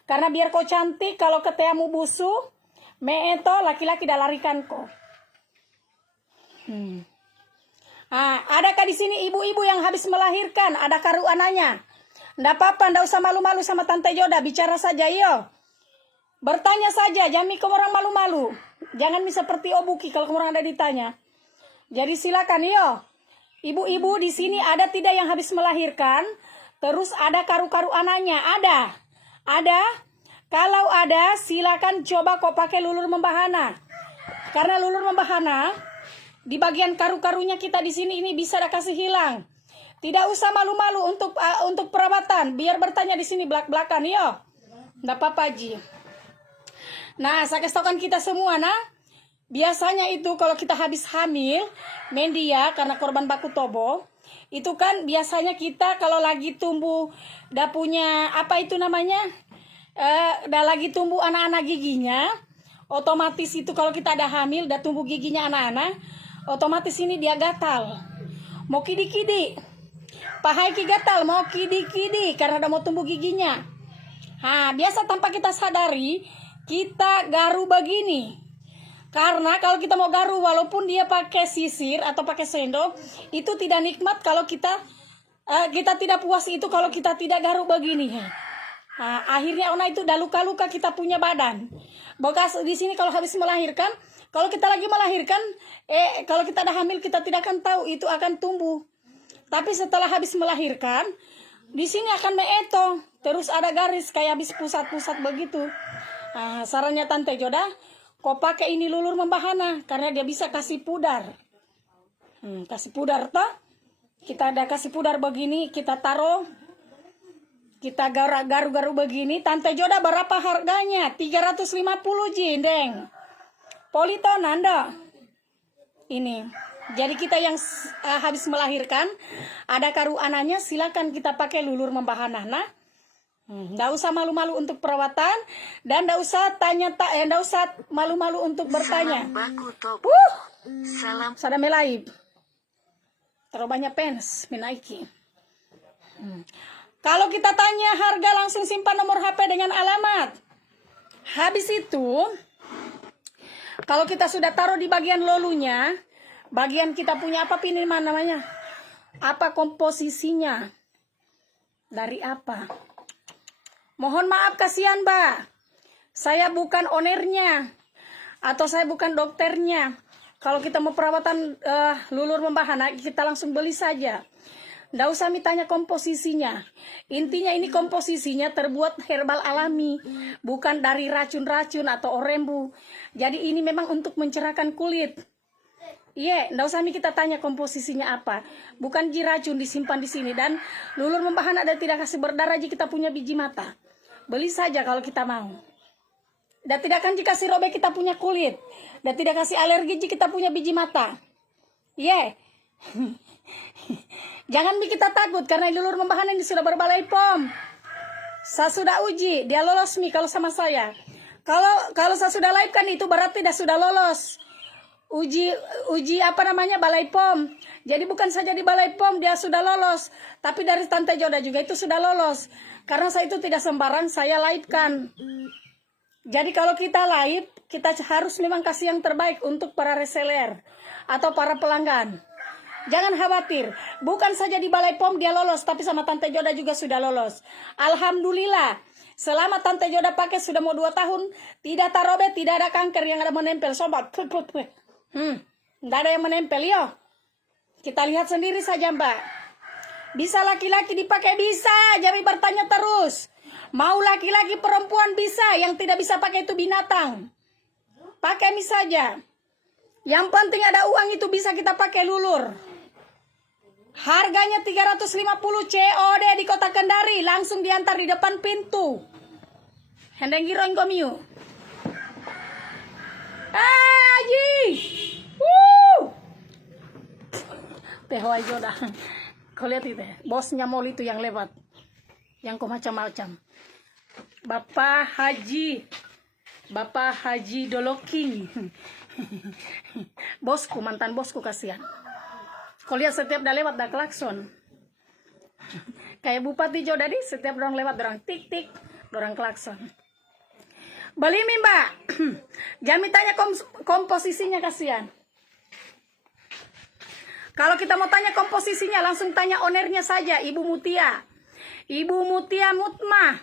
Karena biar kau cantik, kalau keteamu busuk, meeto laki-laki dah larikan kok. Adakah di sini ibu-ibu yang habis melahirkan? Ada karu anaknya? Nggak apa-apa, nggak usah malu-malu sama Tante Joda, bicara saja yo. Bertanya saja, jangan kamu orang malu-malu. Jangan seperti Obuki kalau kamu orang ada ditanya. Jadi silakan yo. Ibu-ibu di sini ada tidak yang habis melahirkan? Terus ada karu-karu anaknya? Ada? Kalau ada, silakan coba kau pakai Lulur Membahana. Karena Lulur Membahana, di bagian karu-karunya kita di sini ini bisa ada kasih hilang. Tidak usah malu-malu untuk perawatan. Biar bertanya di sini belak-belakan, yo. Nggak apa-apa, Ji. Nah, saya kasih tahukan kita semua, nah. Biasanya itu kalau kita habis hamil, mendia karena korban baku tobo, itu kan biasanya kita kalau lagi tumbuh, udah punya apa itu namanya, udah lagi tumbuh anak-anak giginya, otomatis itu kalau kita ada hamil, udah tumbuh giginya anak-anak, otomatis ini dia gatal, mau kidi-kidi, pahai ki gatal, mau kidi-kidi karena udah mau tumbuh giginya. Nah, biasa tanpa kita sadari, kita garu begini. Karena kalau kita mau garu, walaupun dia pakai sisir atau pakai sendok, itu tidak nikmat kalau kita tidak puas itu kalau kita tidak garu begini. Nah, akhirnya ona itu udah luka-luka kita punya badan. Bekas di sini kalau habis melahirkan, kalau kita lagi melahirkan, kalau kita ada hamil kita tidak akan tahu itu akan tumbuh. Tapi setelah habis melahirkan, di sini akan meeto, terus ada garis kayak habis pusat-pusat begitu. Nah, sarannya Tante Joda, kau pakai ini lulur membahana karena dia bisa kasih pudar. Kasih pudar toh. Kita ada kasih pudar begini, kita taruh, kita garu-garu begini. Tante Joda berapa harganya? 350 jindeng. Politon Anda. Ini. Jadi kita yang habis melahirkan, ada karu anaknya, silakan kita pakai lulur membahana. Nah, nggak usah malu-malu untuk perawatan dan nggak usah nggak usah malu-malu untuk bertanya. Salam baku tobo. Salam. Sada melaib. Terlalu banyak pens menaiki. Kalau kita tanya harga, langsung simpan nomor HP dengan alamat. Habis itu, kalau kita sudah taruh di bagian lolunya, bagian kita punya apa ini namanya? Apa komposisinya? Dari apa? Mohon maaf kasihan, Mbak. Saya bukan ownernya atau saya bukan dokternya. Kalau kita mau perawatan lulur membahana, kita langsung beli saja. Nggak usah mitanya komposisinya. Intinya ini komposisinya terbuat herbal alami, bukan dari racun-racun atau orembu. Jadi ini memang untuk mencerahkan kulit. Iya, nggak usah nih kita tanya komposisinya apa. Bukan racun disimpan di sini. Dan lulur membahana dan tidak kasih berdarah jika kita punya biji mata. Beli saja kalau kita mau. Dan tidak akan dikasih robek kita punya kulit. Dan tidak kasih alergi jika kita punya biji mata. Iya. Jangan bikin kita takut karena lulur membahana ini sudah berbalai POM. Saya sudah uji, dia lolos nih kalau sama saya. Kalau saya sudah live kan itu berarti sudah lolos. Uji apa namanya balai POM. Jadi bukan saja di balai POM dia sudah lolos, tapi dari Tante Joda juga itu sudah lolos. Karena saya itu tidak sembarang saya live kan. Jadi kalau kita live, kita harus memang kasih yang terbaik untuk para reseller atau para pelanggan. Jangan khawatir, bukan saja di balai POM dia lolos, tapi sama Tante Joda juga sudah lolos. Alhamdulillah, selama Tante Joda pakai sudah mau 2 tahun, tidak tarobe, tidak ada kanker yang ada menempel. Sobat, nggak ada yang menempel, yo. Kita lihat sendiri saja, Mbak. Bisa laki-laki dipakai, bisa, jangan bertanya terus. Mau laki-laki perempuan bisa, yang tidak bisa pakai itu binatang. Pakai ini saja. Yang penting ada uang itu bisa kita pakai lulur. Harganya 350 COD di Kota Kendari, langsung diantar di depan pintu. Hendeng giroin komiu. Aji. Teho aja dah. Kau lihat itu, bosnya Mall itu yang lewat. Yang kau macam-macam. Bapak Haji Doloking. Bosku, mantan bosku kasihan. Kau lihat setiap dah lewat dah klakson. Kayak Bupati Joda di setiap orang lewat orang tik-tik, orang klakson. Beli mi, Mbak. Jangan tanya komposisinya kasihan. Kalau kita mau tanya komposisinya, langsung tanya ownernya saja, Ibu Mutia. Ibu Mutia Mutmah.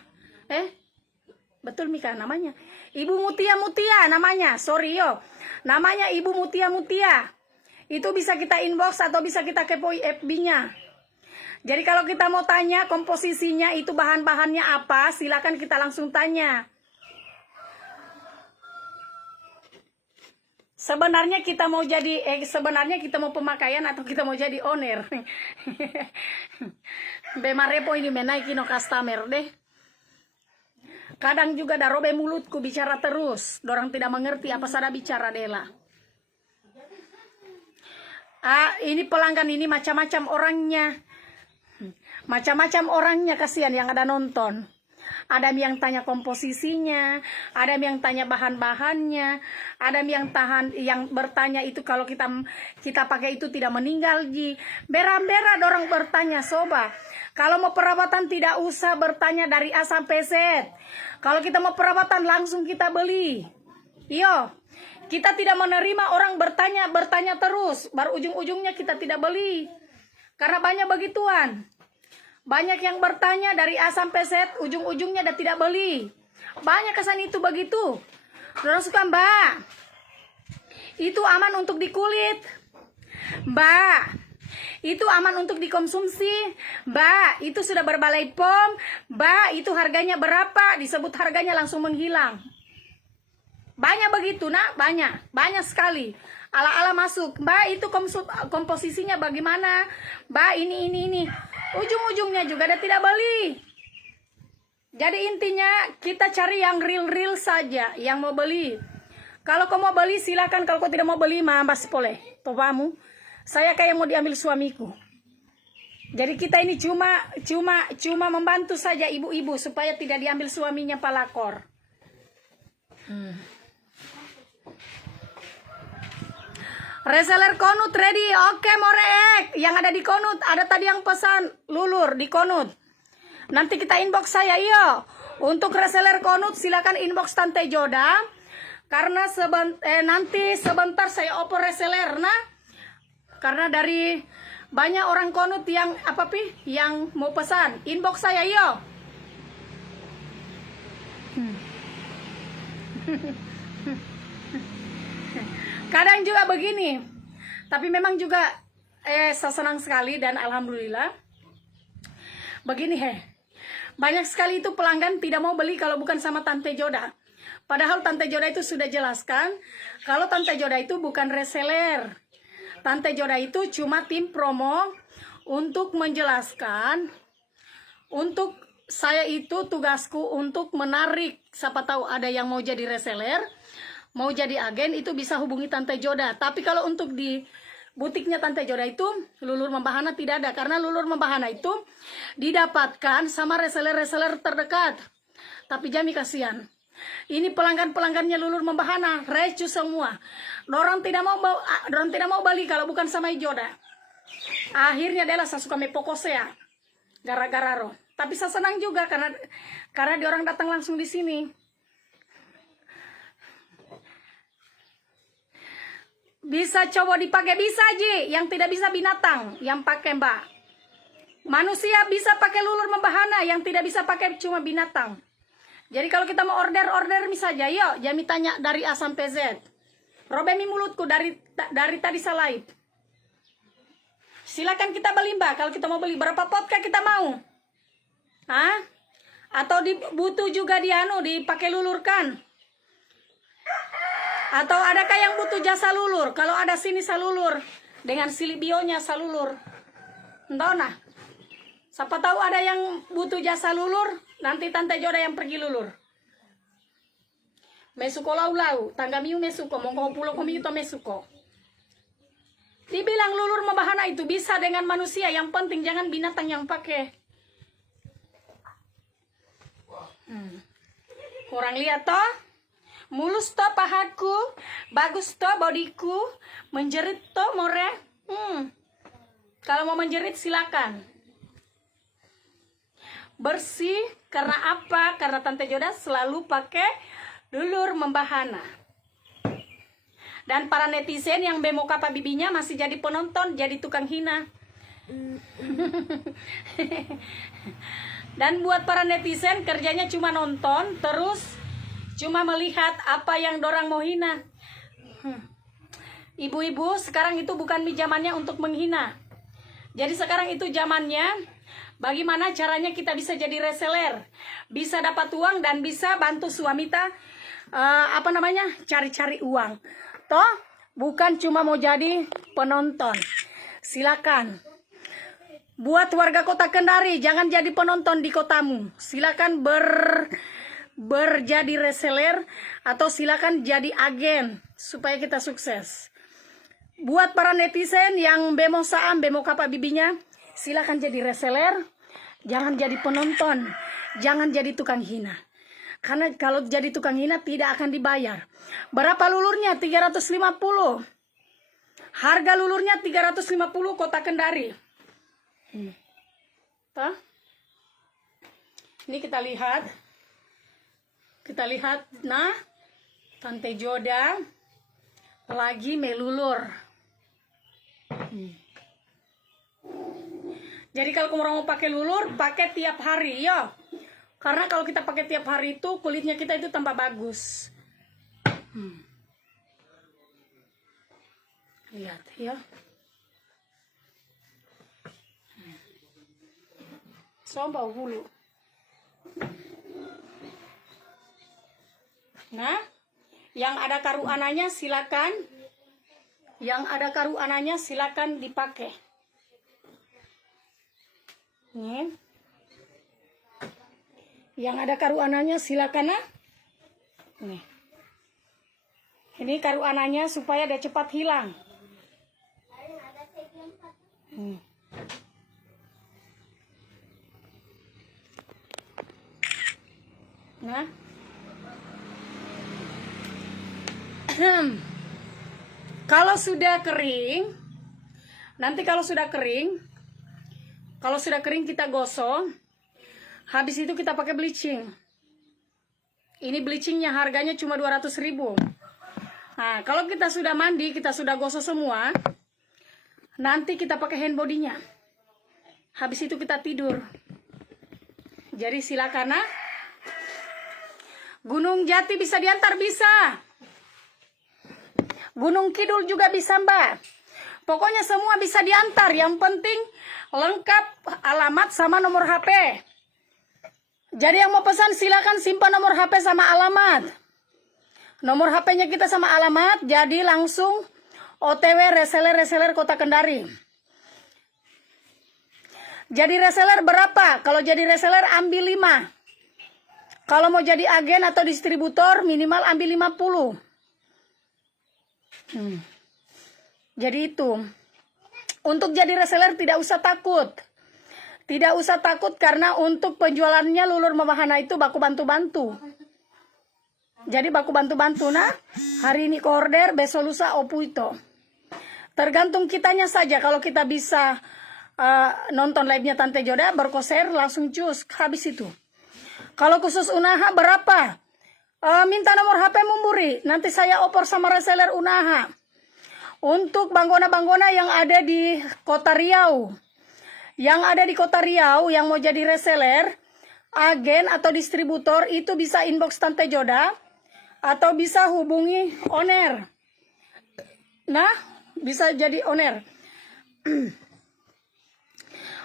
Betul Mika namanya. Ibu Mutia namanya. Sorry yo. Namanya Ibu Mutia. Itu bisa kita inbox atau bisa kita kepoin FB-nya. Jadi kalau kita mau tanya komposisinya itu bahan-bahannya apa, silakan kita langsung tanya. Sebenarnya kita mau pemakaian atau kita mau jadi owner. Bemarepo ini menaiki no customer deh. Kadang juga darobe mulutku bicara terus. Dorang tidak mengerti apa sada bicara dela. Ini pelanggan ini macam-macam orangnya. Macam-macam orangnya, kasihan yang ada nonton. Ada yang tanya komposisinya, ada yang tanya bahan-bahannya, ada yang bertanya itu kalau kita pakai itu tidak meninggal ji. Bera-bera dorang bertanya soba. Kalau mau perawatan tidak usah bertanya dari A sampai Z. Kalau kita mau perawatan langsung kita beli. Yo, kita tidak menerima orang bertanya terus. Baru ujung-ujungnya kita tidak beli. Karena banyak begituan. Banyak yang bertanya dari A sampai Z, ujung-ujungnya udah tidak beli. Banyak kesan itu begitu. Orang suka, Mbak, itu aman untuk di kulit. Mbak, itu aman untuk dikonsumsi. Mbak, itu sudah berbalai POM. Mbak, itu harganya berapa? Disebut harganya langsung menghilang. Banyak begitu, nak, banyak sekali. Ala-ala masuk, Mbak, itu komposisinya bagaimana? Mbak, ini. Ujung-ujungnya juga ada tidak beli. Jadi intinya kita cari yang real saja, yang mau beli. Kalau kau mau beli silakan, kalau kau tidak mau beli mas boleh. Topamu, saya kayak mau diambil suamiku. Jadi kita ini cuma membantu saja ibu-ibu supaya tidak diambil suaminya palakor. Reseller konut ready. Oke, Morek. Yang ada di konut, ada tadi yang pesan lulur di konut. Nanti kita inbox saya, iyo. Untuk reseller konut silakan inbox Tante Joda. Karena nanti sebentar saya oper reseller, nah. Karena dari banyak orang konut yang yang mau pesan, inbox saya, iyo. Kadang juga begini, tapi memang juga saya senang sekali dan alhamdulillah. Begini banyak sekali itu pelanggan tidak mau beli kalau bukan sama Tante Joda. Padahal Tante Joda itu sudah jelaskan kalau Tante Joda itu bukan reseller. Tante Joda itu cuma tim promo untuk menjelaskan. Untuk saya itu tugasku untuk menarik, siapa tahu ada yang mau jadi reseller, mau jadi agen, itu bisa hubungi Tante Joda. Tapi kalau untuk di butiknya Tante Joda itu, lulur membahana tidak ada. Karena lulur membahana itu didapatkan sama reseller-reseller terdekat. Tapi Jami kasihan. Ini pelanggan-pelanggannya lulur membahana, recu semua. Dorang tidak mau beli kalau bukan sama Joda. Akhirnya adalah saya suka mepokosea. Gara-gara roh. Tapi saya senang juga karena dia orang datang langsung di sini. Bisa coba dipakai, bisa Ji. Yang tidak bisa binatang yang pakai, Mbak. Manusia bisa pakai lulur membahana, yang tidak bisa pakai cuma binatang. Jadi kalau kita mau order misalnya, yuk Jami tanya dari A sampai Z. Robemi mulutku dari tadi salai. Silakan kita beli, Mbak. Kalau kita mau beli, berapa potkah kita mau? Hah? Atau butuh juga dipakai lulurkan? Atau adakah yang butuh jasa lulur? Kalau ada sini salulur dengan silibionya salulur. Entah nah. Siapa tahu ada yang butuh jasa lulur, nanti Tante Joda yang pergi lulur. Mesuko lau, tangga miu mesuko, mongko pulau komi itu mesuko. Dibilang lulur membahana itu bisa dengan manusia, yang penting jangan binatang yang pakai. Kurang lihat toh? Mulus toh pahaku, bagus toh bodiku, menjerit toh more. Kalau mau menjerit silakan. Bersih karena apa? Karena Tante Joda selalu pakai lulur membahana. Dan para netizen yang bemo kapa bibinya masih jadi penonton, jadi tukang hina. Dan buat para netizen kerjanya cuma nonton, terus cuma melihat apa yang dorang mau hina. Ibu-ibu, sekarang itu bukan zamannya untuk menghina. Jadi sekarang itu zamannya bagaimana caranya kita bisa jadi reseller, bisa dapat uang dan bisa bantu suami cari-cari uang. Toh bukan cuma mau jadi penonton. Silakan. Buat warga kota Kendari, jangan jadi penonton di kotamu. Silakan berjadi reseller atau silakan jadi agen supaya kita sukses. Buat para netizen yang bemo saam, bemo kapa bibinya, silakan jadi reseller, jangan jadi penonton, jangan jadi tukang hina. Karena kalau jadi tukang hina tidak akan dibayar. Berapa lulurnya? 350. Harga lulurnya 350 kota Kendari. Ini kita lihat. Nah, Tante Joda lagi melulur. Jadi kalau kamu mau pakai lulur, pakai tiap hari, ya. Karena kalau kita pakai tiap hari itu kulitnya kita itu tambah bagus. Lihat, ya. Sombau hulu. Nah, yang ada karu ananya silakan. Yang ada karu ananya silakan dipakai. Nih. Yang ada karu ananya silakan, nah. Nih. Ini karu ananya supaya dia cepat hilang. Nah. Kalau sudah kering, nanti kalau sudah kering kita gosok. Habis itu kita pakai bleaching. Ini bleachingnya harganya cuma 200.000. Nah, kalau kita sudah mandi, kita sudah gosok semua, nanti kita pakai hand body-nya. Habis itu kita tidur. Jadi silakan, nah. Gunung Jati bisa diantar, bisa. Gunung Kidul juga bisa, Mbak. Pokoknya semua bisa diantar. Yang penting lengkap alamat sama nomor HP. Jadi yang mau pesan silakan simpan nomor HP sama alamat. Nomor HP-nya kita sama alamat, jadi langsung OTW reseller Kota Kendari. Jadi reseller berapa? Kalau jadi reseller ambil 5. Kalau mau jadi agen atau distributor minimal ambil 50. Jadi itu. Untuk jadi reseller tidak usah takut. Tidak usah takut karena untuk penjualannya lulur memahana itu baku bantu-bantu. Jadi baku bantu-bantu, nah. Hari ini order, besok lusa opu itu. Tergantung kitanya saja. Kalau kita bisa nonton live-nya Tante Joda, berkoser langsung cus, habis itu. Kalau khusus Unaha berapa? Minta nomor HP Mumburi. Nanti saya oper sama reseller Unaha. Untuk banggona-banggona yang ada di Kota Riau. Yang ada di Kota Riau yang mau jadi reseller, agen atau distributor itu bisa inbox Tante Joda atau bisa hubungi owner. Nah, bisa jadi owner.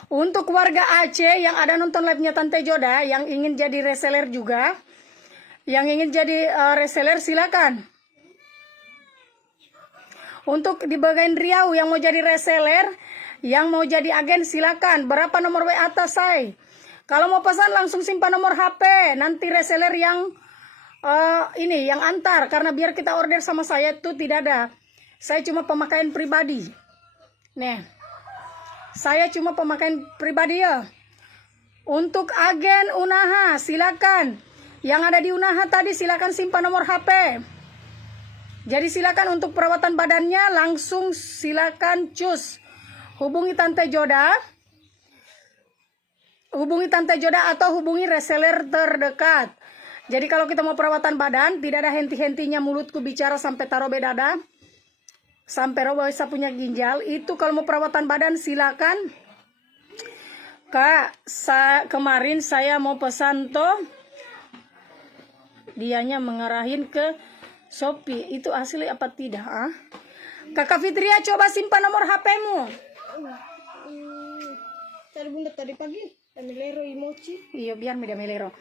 Untuk warga Aceh yang ada nonton live-nya Tante Joda yang ingin jadi reseller juga, yang ingin jadi reseller silakan. Untuk di bagian Riau yang mau jadi reseller, yang mau jadi agen silakan. Berapa nomor WA atas saya? Kalau mau pesan langsung simpan nomor HP. Nanti reseller yang ini yang antar, karena biar kita order sama saya itu tidak ada. Saya cuma pemakaian pribadi. Nih. Saya cuma pemakaian pribadi ya. Untuk agen Unaha silakan. Yang ada di Unaha tadi silakan simpan nomor HP. Jadi silakan untuk perawatan badannya langsung silakan cus. Hubungi Tante Joda. Hubungi Tante Joda atau hubungi reseller terdekat. Jadi kalau kita mau perawatan badan, tidak ada henti-hentinya mulutku bicara sampai taruh bedada. Sampai robo bisa punya ginjal. Itu kalau mau perawatan badan silakan. Kak, kemarin saya mau pesan toh. Dianya mengarahin ke Shopee. Itu asli apa tidak? Ah? Kakak Fitria coba simpan nomor HP-mu. Tadi bunda tadi pagi melero emoji. Iya biar media melero.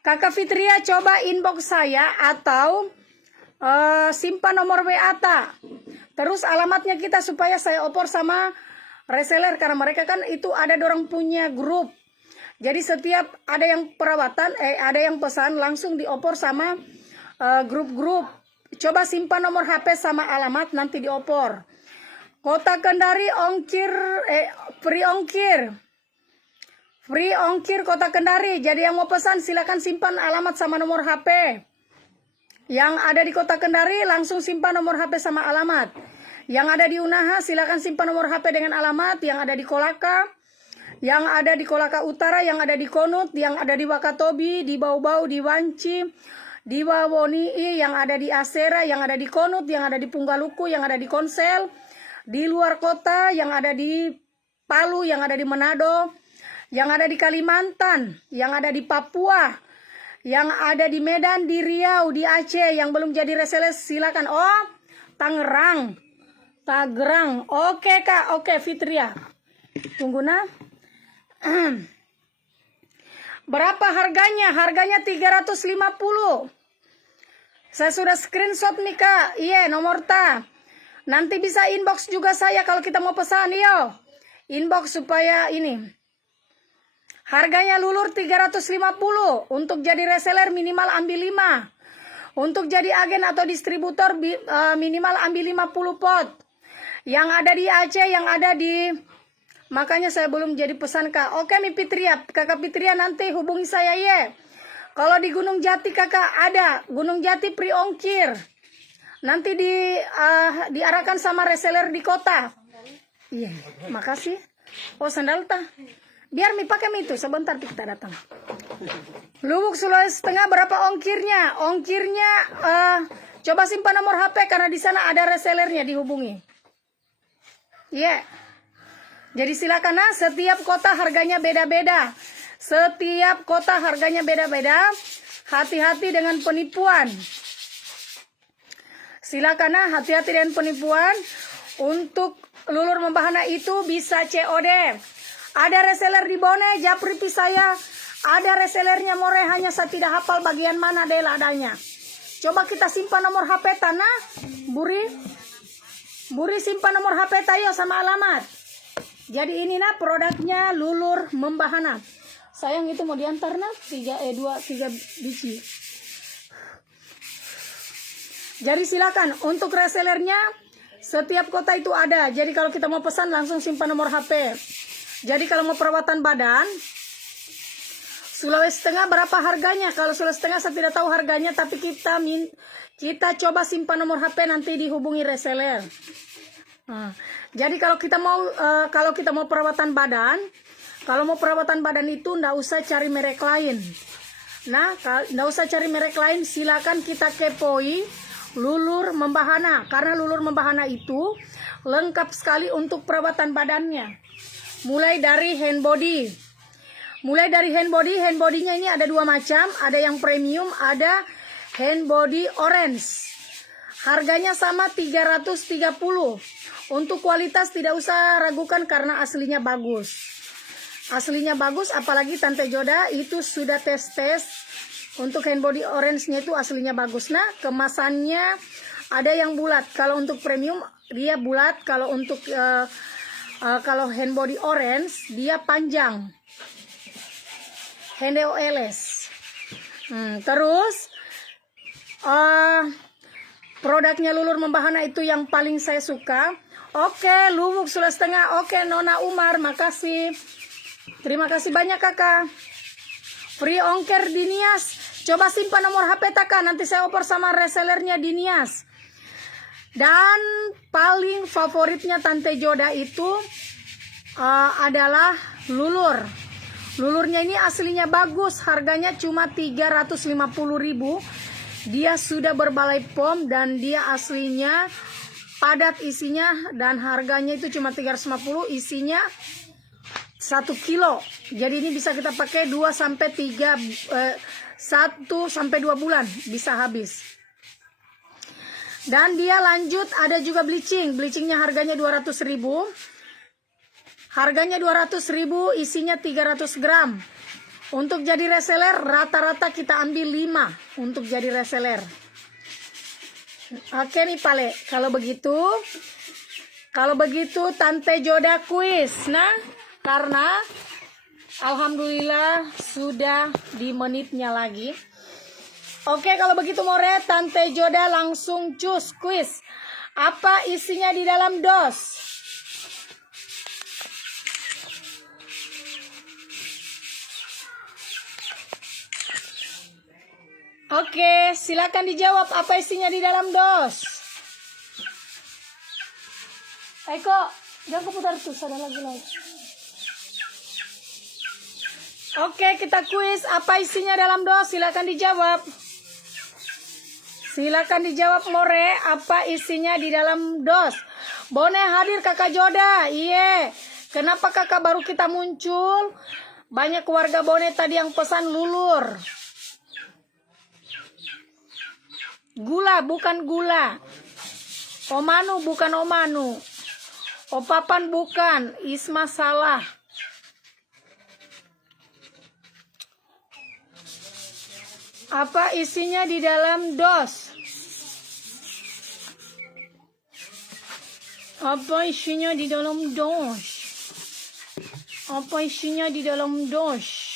Kakak Fitria coba inbox saya atau simpan nomor WA ta. Terus alamatnya kita supaya saya opor sama reseller, karena mereka kan itu ada dorang punya grup. Jadi setiap ada yang perawatan, ada yang pesan langsung diopor sama grup-grup. Coba simpan nomor HP sama alamat, nanti diopor. Kota Kendari free ongkir. Free ongkir Kota Kendari. Jadi yang mau pesan silakan simpan alamat sama nomor HP. Yang ada di Kota Kendari langsung simpan nomor HP sama alamat. Yang ada di Unaha silakan simpan nomor HP dengan alamat. Yang ada di Kolaka, yang ada di Kolaka Utara, yang ada di Konut, yang ada di Wakatobi, di Bau-Bau, di Wanci, di Wawonii, yang ada di Asera, yang ada di Konut, yang ada di Punggaluku, yang ada di Konsel, di luar kota, yang ada di Palu, yang ada di Manado, yang ada di Kalimantan, yang ada di Papua, yang ada di Medan, di Riau, di Aceh, yang belum jadi reseller silakan. Oh, Tangerang, oke Kak, oke Fitria, tunggu nah. Berapa harganya? Harganya 350. Saya sudah screenshot nih Kak. Iya, nomor ta. Nanti bisa inbox juga saya kalau kita mau pesan, yo. Inbox supaya ini. Harganya lulur 350. Untuk jadi reseller minimal ambil 5. Untuk jadi agen atau distributor minimal ambil 50 pot. Yang ada di Aceh, yang ada di... Makanya saya belum jadi pesan Kak. Oke Mi Fitria, Kakak Fitria nanti hubungi saya ya. Kalau di Gunung Jati Kakak ada. Gunung Jati free ongkir. Nanti diarahkan sama reseller di kota. Iya, makasih. Oh sandal ta. Biar Mi pakai Mi itu, sebentar kita datang. Lubuk Sulawesi Tengah berapa ongkirnya? Ongkirnya coba simpan nomor HP karena di sana ada resellernya, dihubungi. Iya. Jadi silakan nah, setiap kota harganya beda-beda. Setiap kota harganya beda-beda. Hati-hati dengan penipuan. Silakan nah, hati-hati dengan penipuan. Untuk lulur membahana itu bisa COD. Ada reseller di Bone, japri saya. Ada resellernya More, hanya saya tidak hafal bagian mana Del adanya. Coba kita simpan nomor HP tanah. Buri simpan nomor HP tayo sama alamat. Jadi ini nah produknya lulur membahana. Sayang itu mau diantar nah 3 biji. Jadi silakan untuk resellernya setiap kota itu ada. Jadi kalau kita mau pesan langsung simpan nomor HP. Jadi kalau mau perawatan badan Sulawesi Tengah berapa harganya? Kalau Sulawesi Tengah saya tidak tahu harganya, tapi kita coba simpan nomor HP nanti dihubungi reseller. Nah, jadi kalau kita mau perawatan badan, itu ndak usah cari merek lain. Nah, ndak usah cari merek lain, silakan kita kepoi lulur membahana, karena lulur membahana itu lengkap sekali untuk perawatan badannya. Mulai dari hand body. Hand body-nya ini ada 2 macam, ada yang premium, ada hand body orange. Harganya sama 330. Untuk kualitas tidak usah ragukan karena aslinya bagus. Aslinya bagus, apalagi Tante Joda itu sudah tes. Untuk hand body orange-nya itu aslinya bagus. Nah, kemasannya ada yang bulat. Kalau untuk premium dia bulat, kalau untuk kalau hand body orange dia panjang. HNDOLS. Terus produknya lulur membahana itu yang paling saya suka. Oke, Lubuk Sulawesi Tengah. Oke, Nona Umar, makasih. Terima kasih banyak Kakak. Free ongkir di Nias. Coba simpan nomor HP Kakak, nanti saya oper sama resellernya di Nias. Dan paling favoritnya Tante Joda itu adalah lulur. Lulurnya ini aslinya bagus, harganya cuma 350.000. Dia sudah berbalai POM dan dia aslinya padat isinya dan harganya itu cuma 350, isinya 1 kilo. Jadi ini bisa kita pakai 1 sampai 2 bulan bisa habis. Dan dia lanjut ada juga bleaching. Bleachingnya harganya 200.000. Harganya 200.000, isinya 300 gram. Untuk jadi reseller rata-rata kita ambil 5 untuk jadi reseller. Oke nih Pale, kalau begitu Tante Joda kuis. Nah, karena alhamdulillah sudah di menitnya lagi. Oke, kalau begitu More, Tante Joda langsung cus kuis. Apa isinya di dalam dos? Oke, silakan dijawab apa isinya di dalam dos. Eko, jangan keputar tuh, ada lagi. Oke, kita kuis apa isinya dalam dos. Silakan dijawab. Silakan dijawab More, apa isinya di dalam dos. Bone hadir Kakak Joda. Iya. Kenapa Kakak baru kita muncul? Banyak keluarga Bone tadi yang pesan lulur. Gula bukan gula. Omanu bukan omanu. Opapan bukan. Isma salah. Apa isinya di dalam dos? Apa isinya di dalam dos? Apa isinya di dalam dos?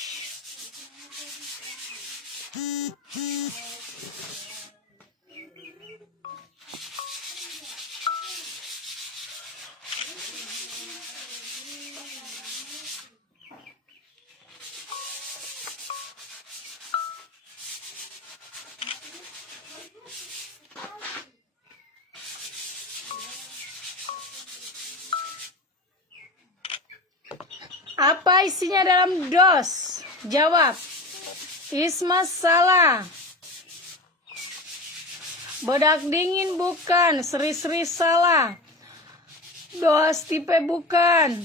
Apa isinya dalam dos? Jawab. Isma salah. Bedak dingin bukan. Seri-seri salah. Dos tipe bukan.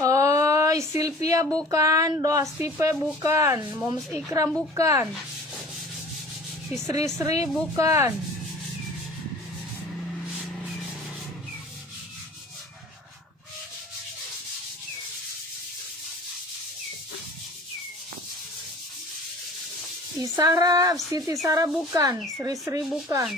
Oh, Silvia bukan. Dos tipe bukan. Moms Ikram bukan. Sri-sri bukan. Isara, Siti Sarah bukan, Sri bukan.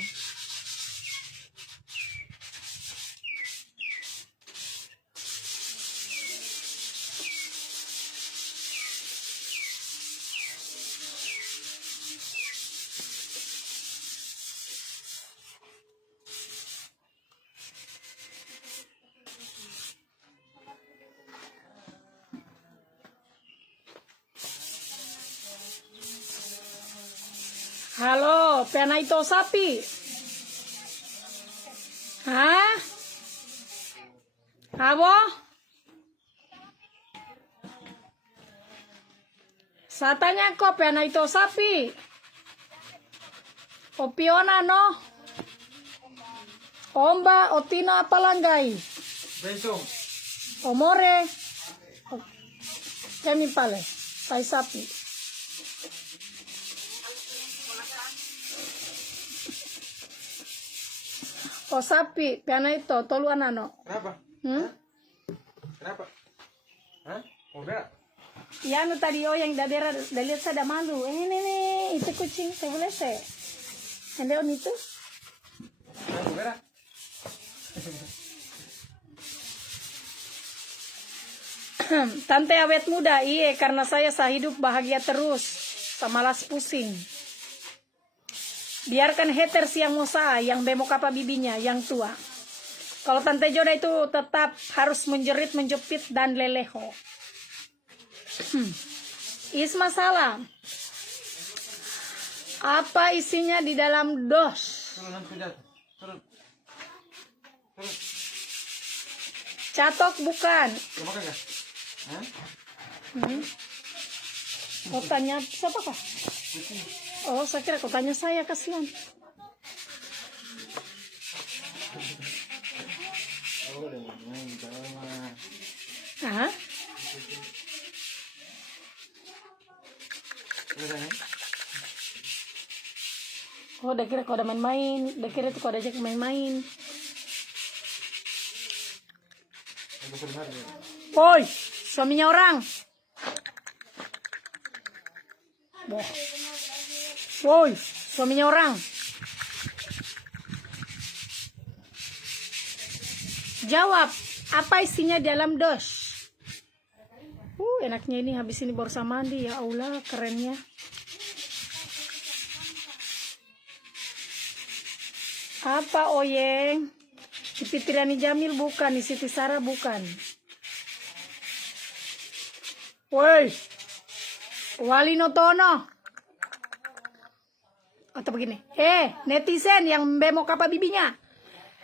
Halo, pena itu sapi. Hah? Apa? Satanya kok pena itu sapi. Opiona no. Omba, otina apa langgai? Besok. Omore. Kami pale. Tai sapi. O sapi, piana itu, toluan ano. Kenapa? Kenapa? Hah? Mau berak? Ya, no tadi yang dalihat saya ada malu. Ini, itu kucing, saya boleh saya. Hendak itu? Mau berak? Tante awet muda, iya, karena saya sehidup bahagia terus, sama las pusing. Biarkan haters yang mosa, yang bemo kapa bibinya, yang tua. Kalau Tante Joda itu tetap harus menjerit, menjepit, dan leleho. Isma salah. Apa isinya di dalam dos? Turun sudah. Turun. Catok bukan. Mau makan nggak? Hah? Kau tanya siapa kah? Oh, saya kira kau tanya saya, kasihan. Oh, udah main di dalam. Hah? Udah kan? Oh, udah kira kau ada main-main. Udah kira tuh kau ada ajak main-main. Udah keluar dia. Woi, suaminya orang. Boh. Woi, Suaminya orang. Jawab, apa isinya dalam dos? Enaknya ini habis ini baru sama mandi. Ya Allah, kerennya. Apa Oyeng? Siti Tirani Jamil bukan, di Siti Sarah bukan. Woi, Wali Notono. Atau begini, netizen yang bemo kapa bibinya,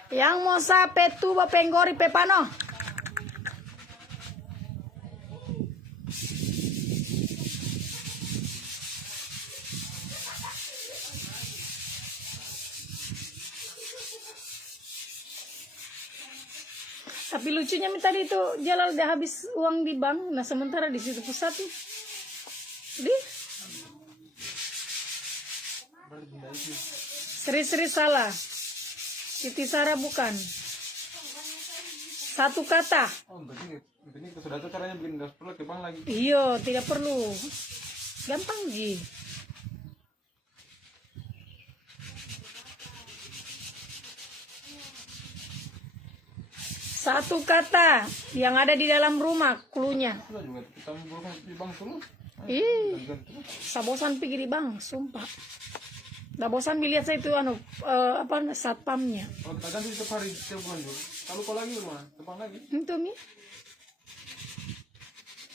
yang mau sape tu bapenggori pepano. Tapi lucunya tadi itu Jalal udah habis uang di bank, nah sementara di situ pusat nih. Di Seri-seri salah. Siti Sarah bukan. Satu kata. Oh, begini sudah tahu caranya bikin gas perlu ke bank lagi. Iya, tidak perlu. Gampang Ji. Satu kata yang ada di dalam rumah, klunya. Sudah juga kita memburukan di bank dulu. Ih, sabosan pergi di bank, sumpah. Dah bosan lihat saya itu satpamnya. Kalau kita ganti setiap hari setiap bulan dulu. Kalau kau lagi rumah, terbang lagi. Itu Mi.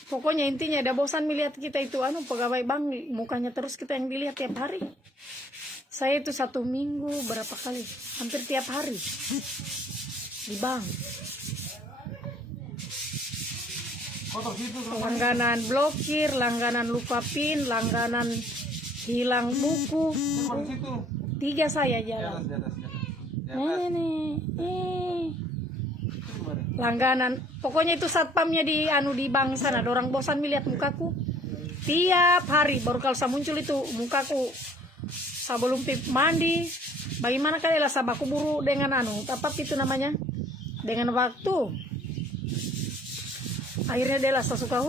Pokoknya intinya dah bosan melihat kita itu pegawai bank, mukanya terus kita yang dilihat tiap hari. Saya itu 1 minggu berapa kali, hampir tiap hari di bank. Kotor situ terus. Langganan blokir, langganan lupa PIN, langganan hilang buku. Di situ. 3 saya Di jalan. atas, di atas, di atas. Di atas. Ini. Itu kemarin. Langganan. Pokoknya itu satpamnya di di bank sana. Dorang bosan melihat mukaku. Tiap hari baru kalau saya muncul itu mukaku sebelum mandi. Bagaimana kali lah sabaku buru dengan apa itu namanya? Dengan waktu. Akhirnya dia lah suka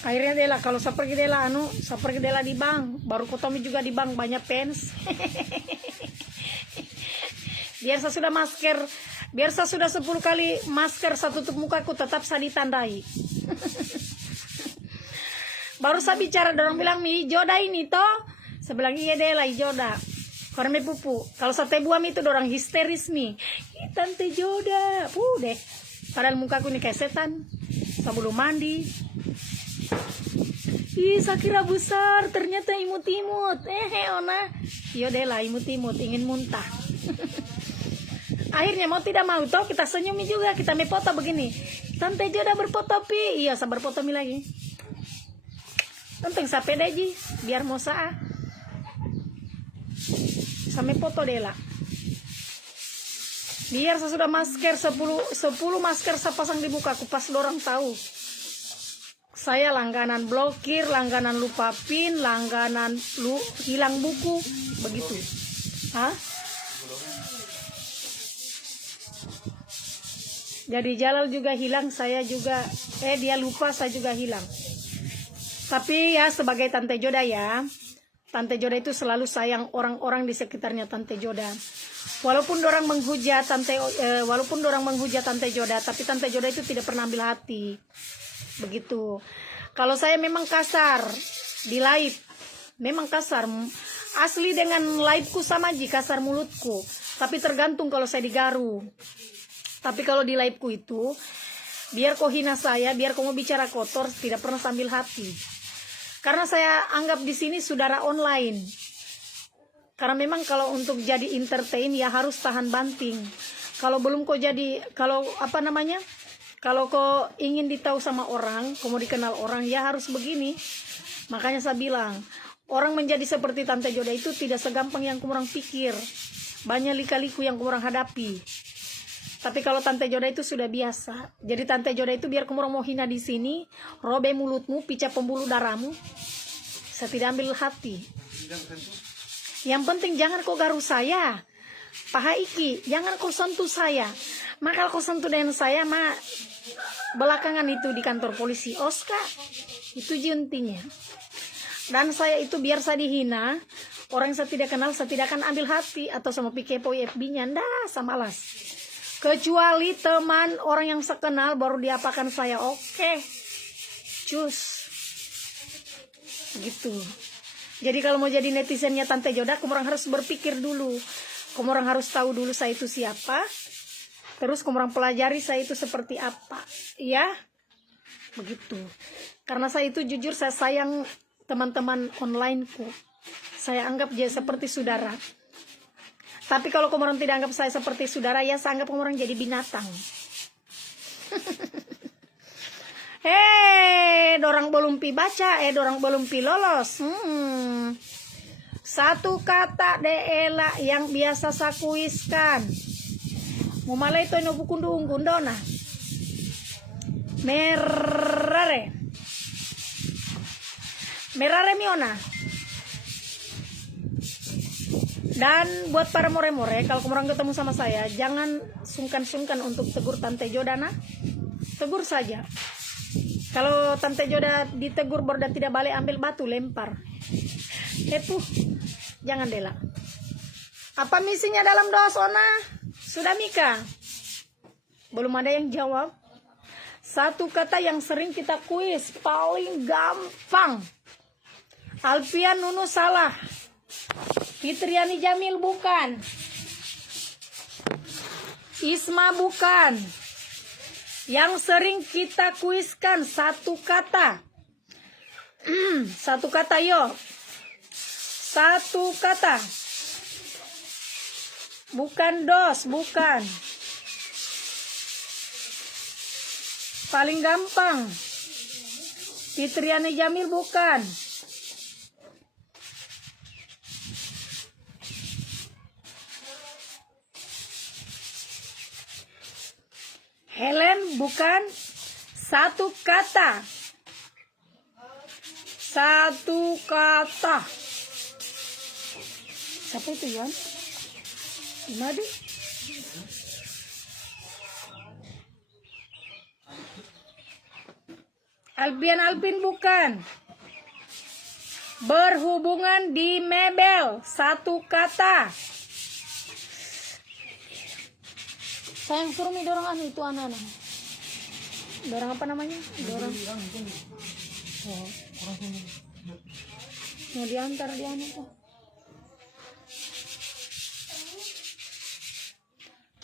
akhirnya dia lah kalau saya pergi dia lah di bank, baru ketemu juga di bank banyak pens. biar saya sudah 10 kali masker saya tutup mukaku tetap saya ditandai. Baru saya bicara, orang bilang Mi joda ini toh, saya bilang iya deh lah joda. Karena pupu, kalau sate buam itu orang histeris Mi, Tante Joda, deh. Padahal mukaku nih kayak setan, sebelum mandi. Ih, saya kira besar, ternyata imut-imut. Ona. Iya deh lah, imut-imut, ingin muntah. Akhirnya mau tidak mau toh kita senyumi juga, kita me foto begini. Tante Joda berfoto Pi. Iya, saya berfoto Mi lagi. Penting sampai deh Ji, biar mau saa. Sampai foto deh lah. Biar saya sudah masker 10 masker saya pasang di muka aku pas dorang tahu. Saya langganan blokir, langganan lupa PIN, langganan hilang buku, begitu. Hah? Jadi Jalal juga hilang, saya juga dia lupa, saya juga hilang. Tapi ya sebagai Tante Joda ya, Tante Joda itu selalu sayang orang-orang di sekitarnya Tante Joda. Walaupun dorang menghujat Tante Joda, tapi Tante Joda itu tidak pernah ambil hati. Begitu. Kalau saya memang kasar di live, memang kasar. Asli dengan liveku sama Ji, kasar mulutku. Tapi tergantung kalau saya digaru. Tapi kalau di liveku itu, biar kau hina saya, biar kau mau bicara kotor, tidak pernah sambil hati. Karena saya anggap di sini saudara online. Karena memang kalau untuk jadi entertain ya harus tahan banting. Kalau belum kau jadi, kalau kau ingin ditahu sama orang, kau mau dikenal orang, ya harus begini. Makanya saya bilang, orang menjadi seperti Tante Joda itu tidak segampang yang kurang pikir. Banyak lika-liku yang kurang hadapi. Tapi kalau Tante Joda itu sudah biasa. Jadi Tante Joda itu biar kamu mau hina di sini, robe mulutmu, picah pembuluh darahmu, saya tidak ambil hati. Yang penting jangan kau garu saya, Pak Iki, jangan kau sentuh saya. Maka kau sentuh dengan saya, belakangan itu di kantor polisi Oska, itu intinya. Dan saya itu biar saya dihina, orang yang saya tidak kenal, saya tidak akan ambil hati. Atau sama kepo FB-nya, ndah, saya malas. Kecuali teman orang yang saya kenal, baru diapakan saya, oke. Cus. Gitu. Jadi kalau mau jadi netizennya Tante Joda, kamu orang harus berpikir dulu. Kamu orang harus tahu dulu saya itu siapa. Terus kamu orang pelajari saya itu seperti apa. Ya. Begitu. Karena saya itu jujur, saya sayang teman-teman onlineku. Saya anggap dia seperti saudara. Tapi kalau kamu orang tidak anggap saya seperti saudara, ya saya anggap kamu orang jadi binatang. Dorang belum pi baca, dorang belum pi lolos. Satu kata deela yang biasa saya kuiskan. Mumalay to no bukundung gundona. Merare miona. Dan buat para more-more, kalau kamu orang ketemu sama saya, jangan sungkan-sungkan untuk tegur Tante Jodana. Tegur saja. Kalau Tante Joda ditegur baru dan tidak balik, ambil batu lempar. Itu jangan Dela. Apa misinya dalam doa Sona? Sudah Mika? Belum ada yang jawab. Satu kata yang sering kita kuis, paling gampang. Alfian Nunu salah. Fitriani Jamil bukan. Isma bukan. Yang sering kita kuiskan satu kata. Satu kata yo. Satu kata. Bukan dos, bukan. Paling gampang. Fitriani Jamil bukan. Helen bukan. Satu kata. Satu kata. Siapa itu Yon? Imadi? Alpin bukan. Berhubungan di mebel. Satu kata. Sayang suruh nih dorong anu itu anak-anak. Dorong apa namanya? Dorong. Oh. Mau diantar dia anu tuh.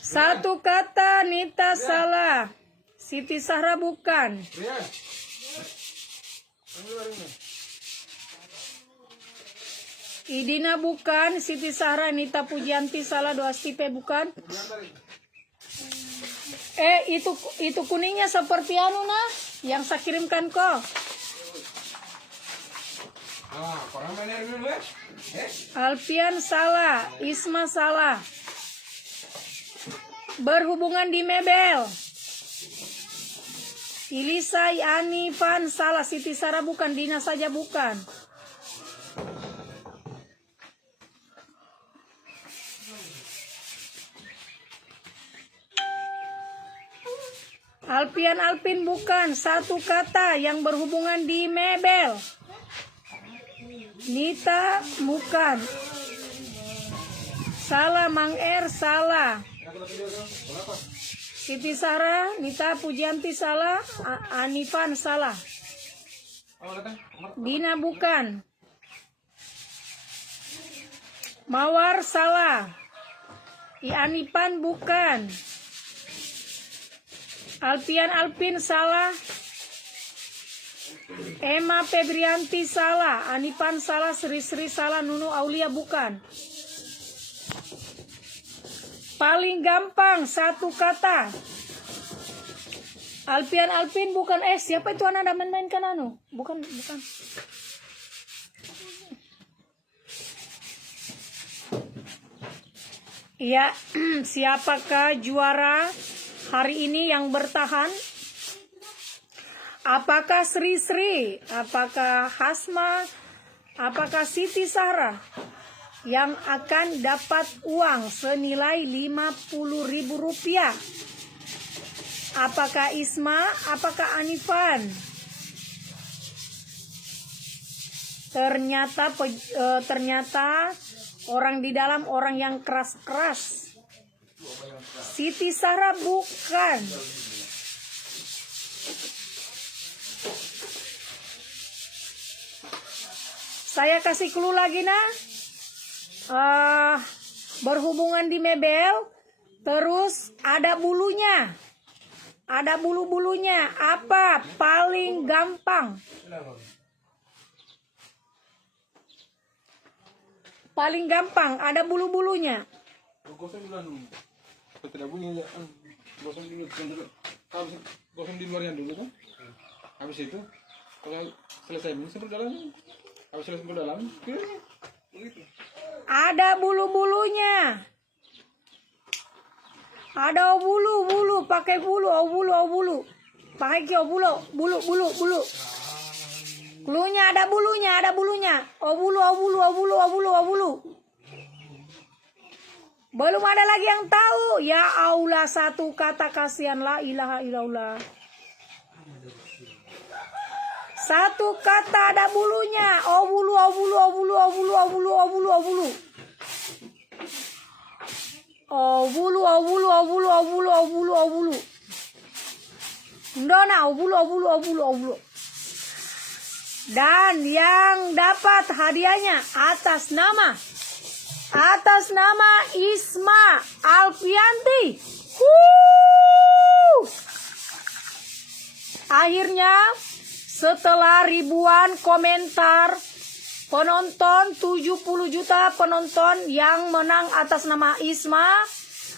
Satu kata Nita salah. Siti Sahra bukan. Idina bukan. Siti Sahra, Nita Pujianti salah. Doa Stipe bukan. Itu kuningnya seperti anu nah, yang saya kirimkan kok. Alfian salah, Isma salah. Berhubungan di mebel. Ilisa Anifan salah, Siti Sarah bukan, Dina saja bukan. Alpin bukan. Satu kata yang berhubungan di mebel. Nita bukan. Salah, Mang Er salah. Siti Sarah, Nita Pujianti salah. Anifan salah. Dina bukan. Mawar salah. Anifan bukan. Alpin salah. Emma Febrianti salah. Anifan salah. Sri salah. Nunu Aulia bukan. Paling gampang satu kata. Alpin bukan. Siapa itu anak main-mainkan anu? Bukan. Iya, siapakah juara hari ini yang bertahan? Apakah Sri? Apakah Hasma? Apakah Siti Sarah yang akan dapat uang senilai Rp50.000? Apakah Isma? Apakah Anifan? Ternyata orang di dalam orang yang keras-keras. Siti Sarah bukan. Saya kasih clue lagi nah. Berhubungan di mebel, terus ada bulunya. Ada bulu-bulunya. Apa paling gampang? Paling gampang ada bulu-bulunya. Gosong dulu anu. Kalau tidak bunyi ya, gosong dulu habis gosong di luarnya dulu kan. Habis itu kalau selesai masuk ke dalam. Habis selesai ke dalam, begitu. Ada bulu-bulunya. Ada bulu, pakai bulu, bulu. Pakai bulu. Bulunya ada bulunya. Bulu. Belum ada lagi yang tahu. Ya Allah, satu kata kasihan, la ilaha illallah. Satu kata ada bulunya. Bulu. Ndona, bulu. Dan yang dapat hadiahnya atas nama Isma Alfianti. Akhirnya setelah ribuan komentar penonton, 70 juta penonton, yang menang atas nama Isma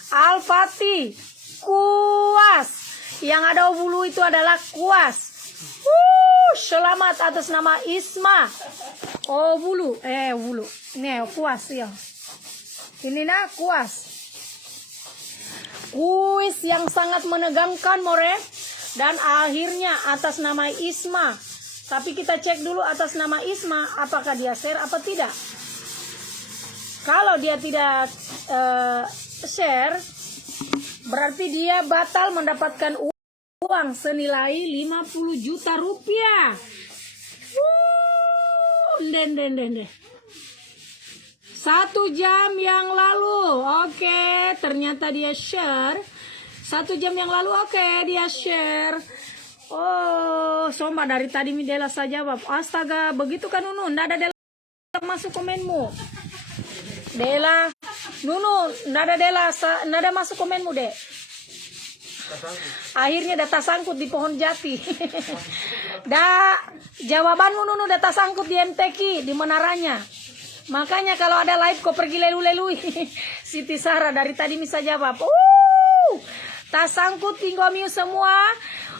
Alfati Kuas. Yang ada bulu itu adalah Kuas. Selamat atas nama Isma. Bulu. Nih, Kuas ya. Ini nah Kuas. Kuis yang sangat menegangkan, more. Dan akhirnya atas nama Isma. Tapi kita cek dulu atas nama Isma, apakah dia share apa tidak. Kalau dia tidak share, berarti dia batal mendapatkan uang senilai 50 juta rupiah. Den. 1 jam yang lalu. Oke, ternyata dia share. 1 jam yang lalu, dia share. Soma dari tadi mi Dela saja, Bab. Astaga, begitu kan Nunu? Nggak ada Dela masuk komenmu. Dela, Nunu, nggak ada masuk komenmu, Dek. Akhirnya data sangkut di pohon jati. Jawabanmu Nunu data sangkut di MTQ, di menaranya. Makanya kalau ada live kau pergi lelu-lelui. Siti Sarah dari tadi bisa jawab. Tas sangkut tinggomiu semua.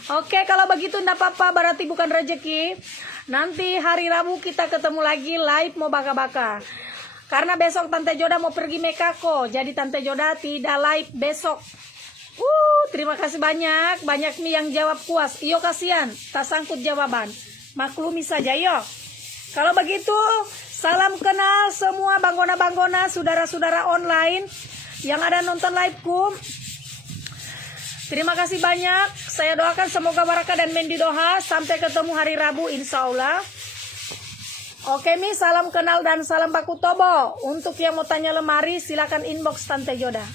Oke, kalau begitu enggak apa-apa, berarti bukan rezeki. Nanti hari Rabu kita ketemu lagi live mau baka-baka. Karena besok Tante Joda mau pergi Mekako, jadi Tante Joda tidak live besok. Terima kasih banyak nih yang jawab puas. Iyo kasihan, tak sangkut jawaban. Maklumi saja yo. Kalau begitu, salam kenal semua banggona-banggona, saudara-saudara online yang ada nonton liveku. Terima kasih banyak. Saya doakan semoga barakah dan mendi doa. Sampai ketemu hari Rabu insya Allah. Oke Mi, salam kenal dan salam baku tobo. Untuk yang mau tanya lemari silakan inbox Tante Joda.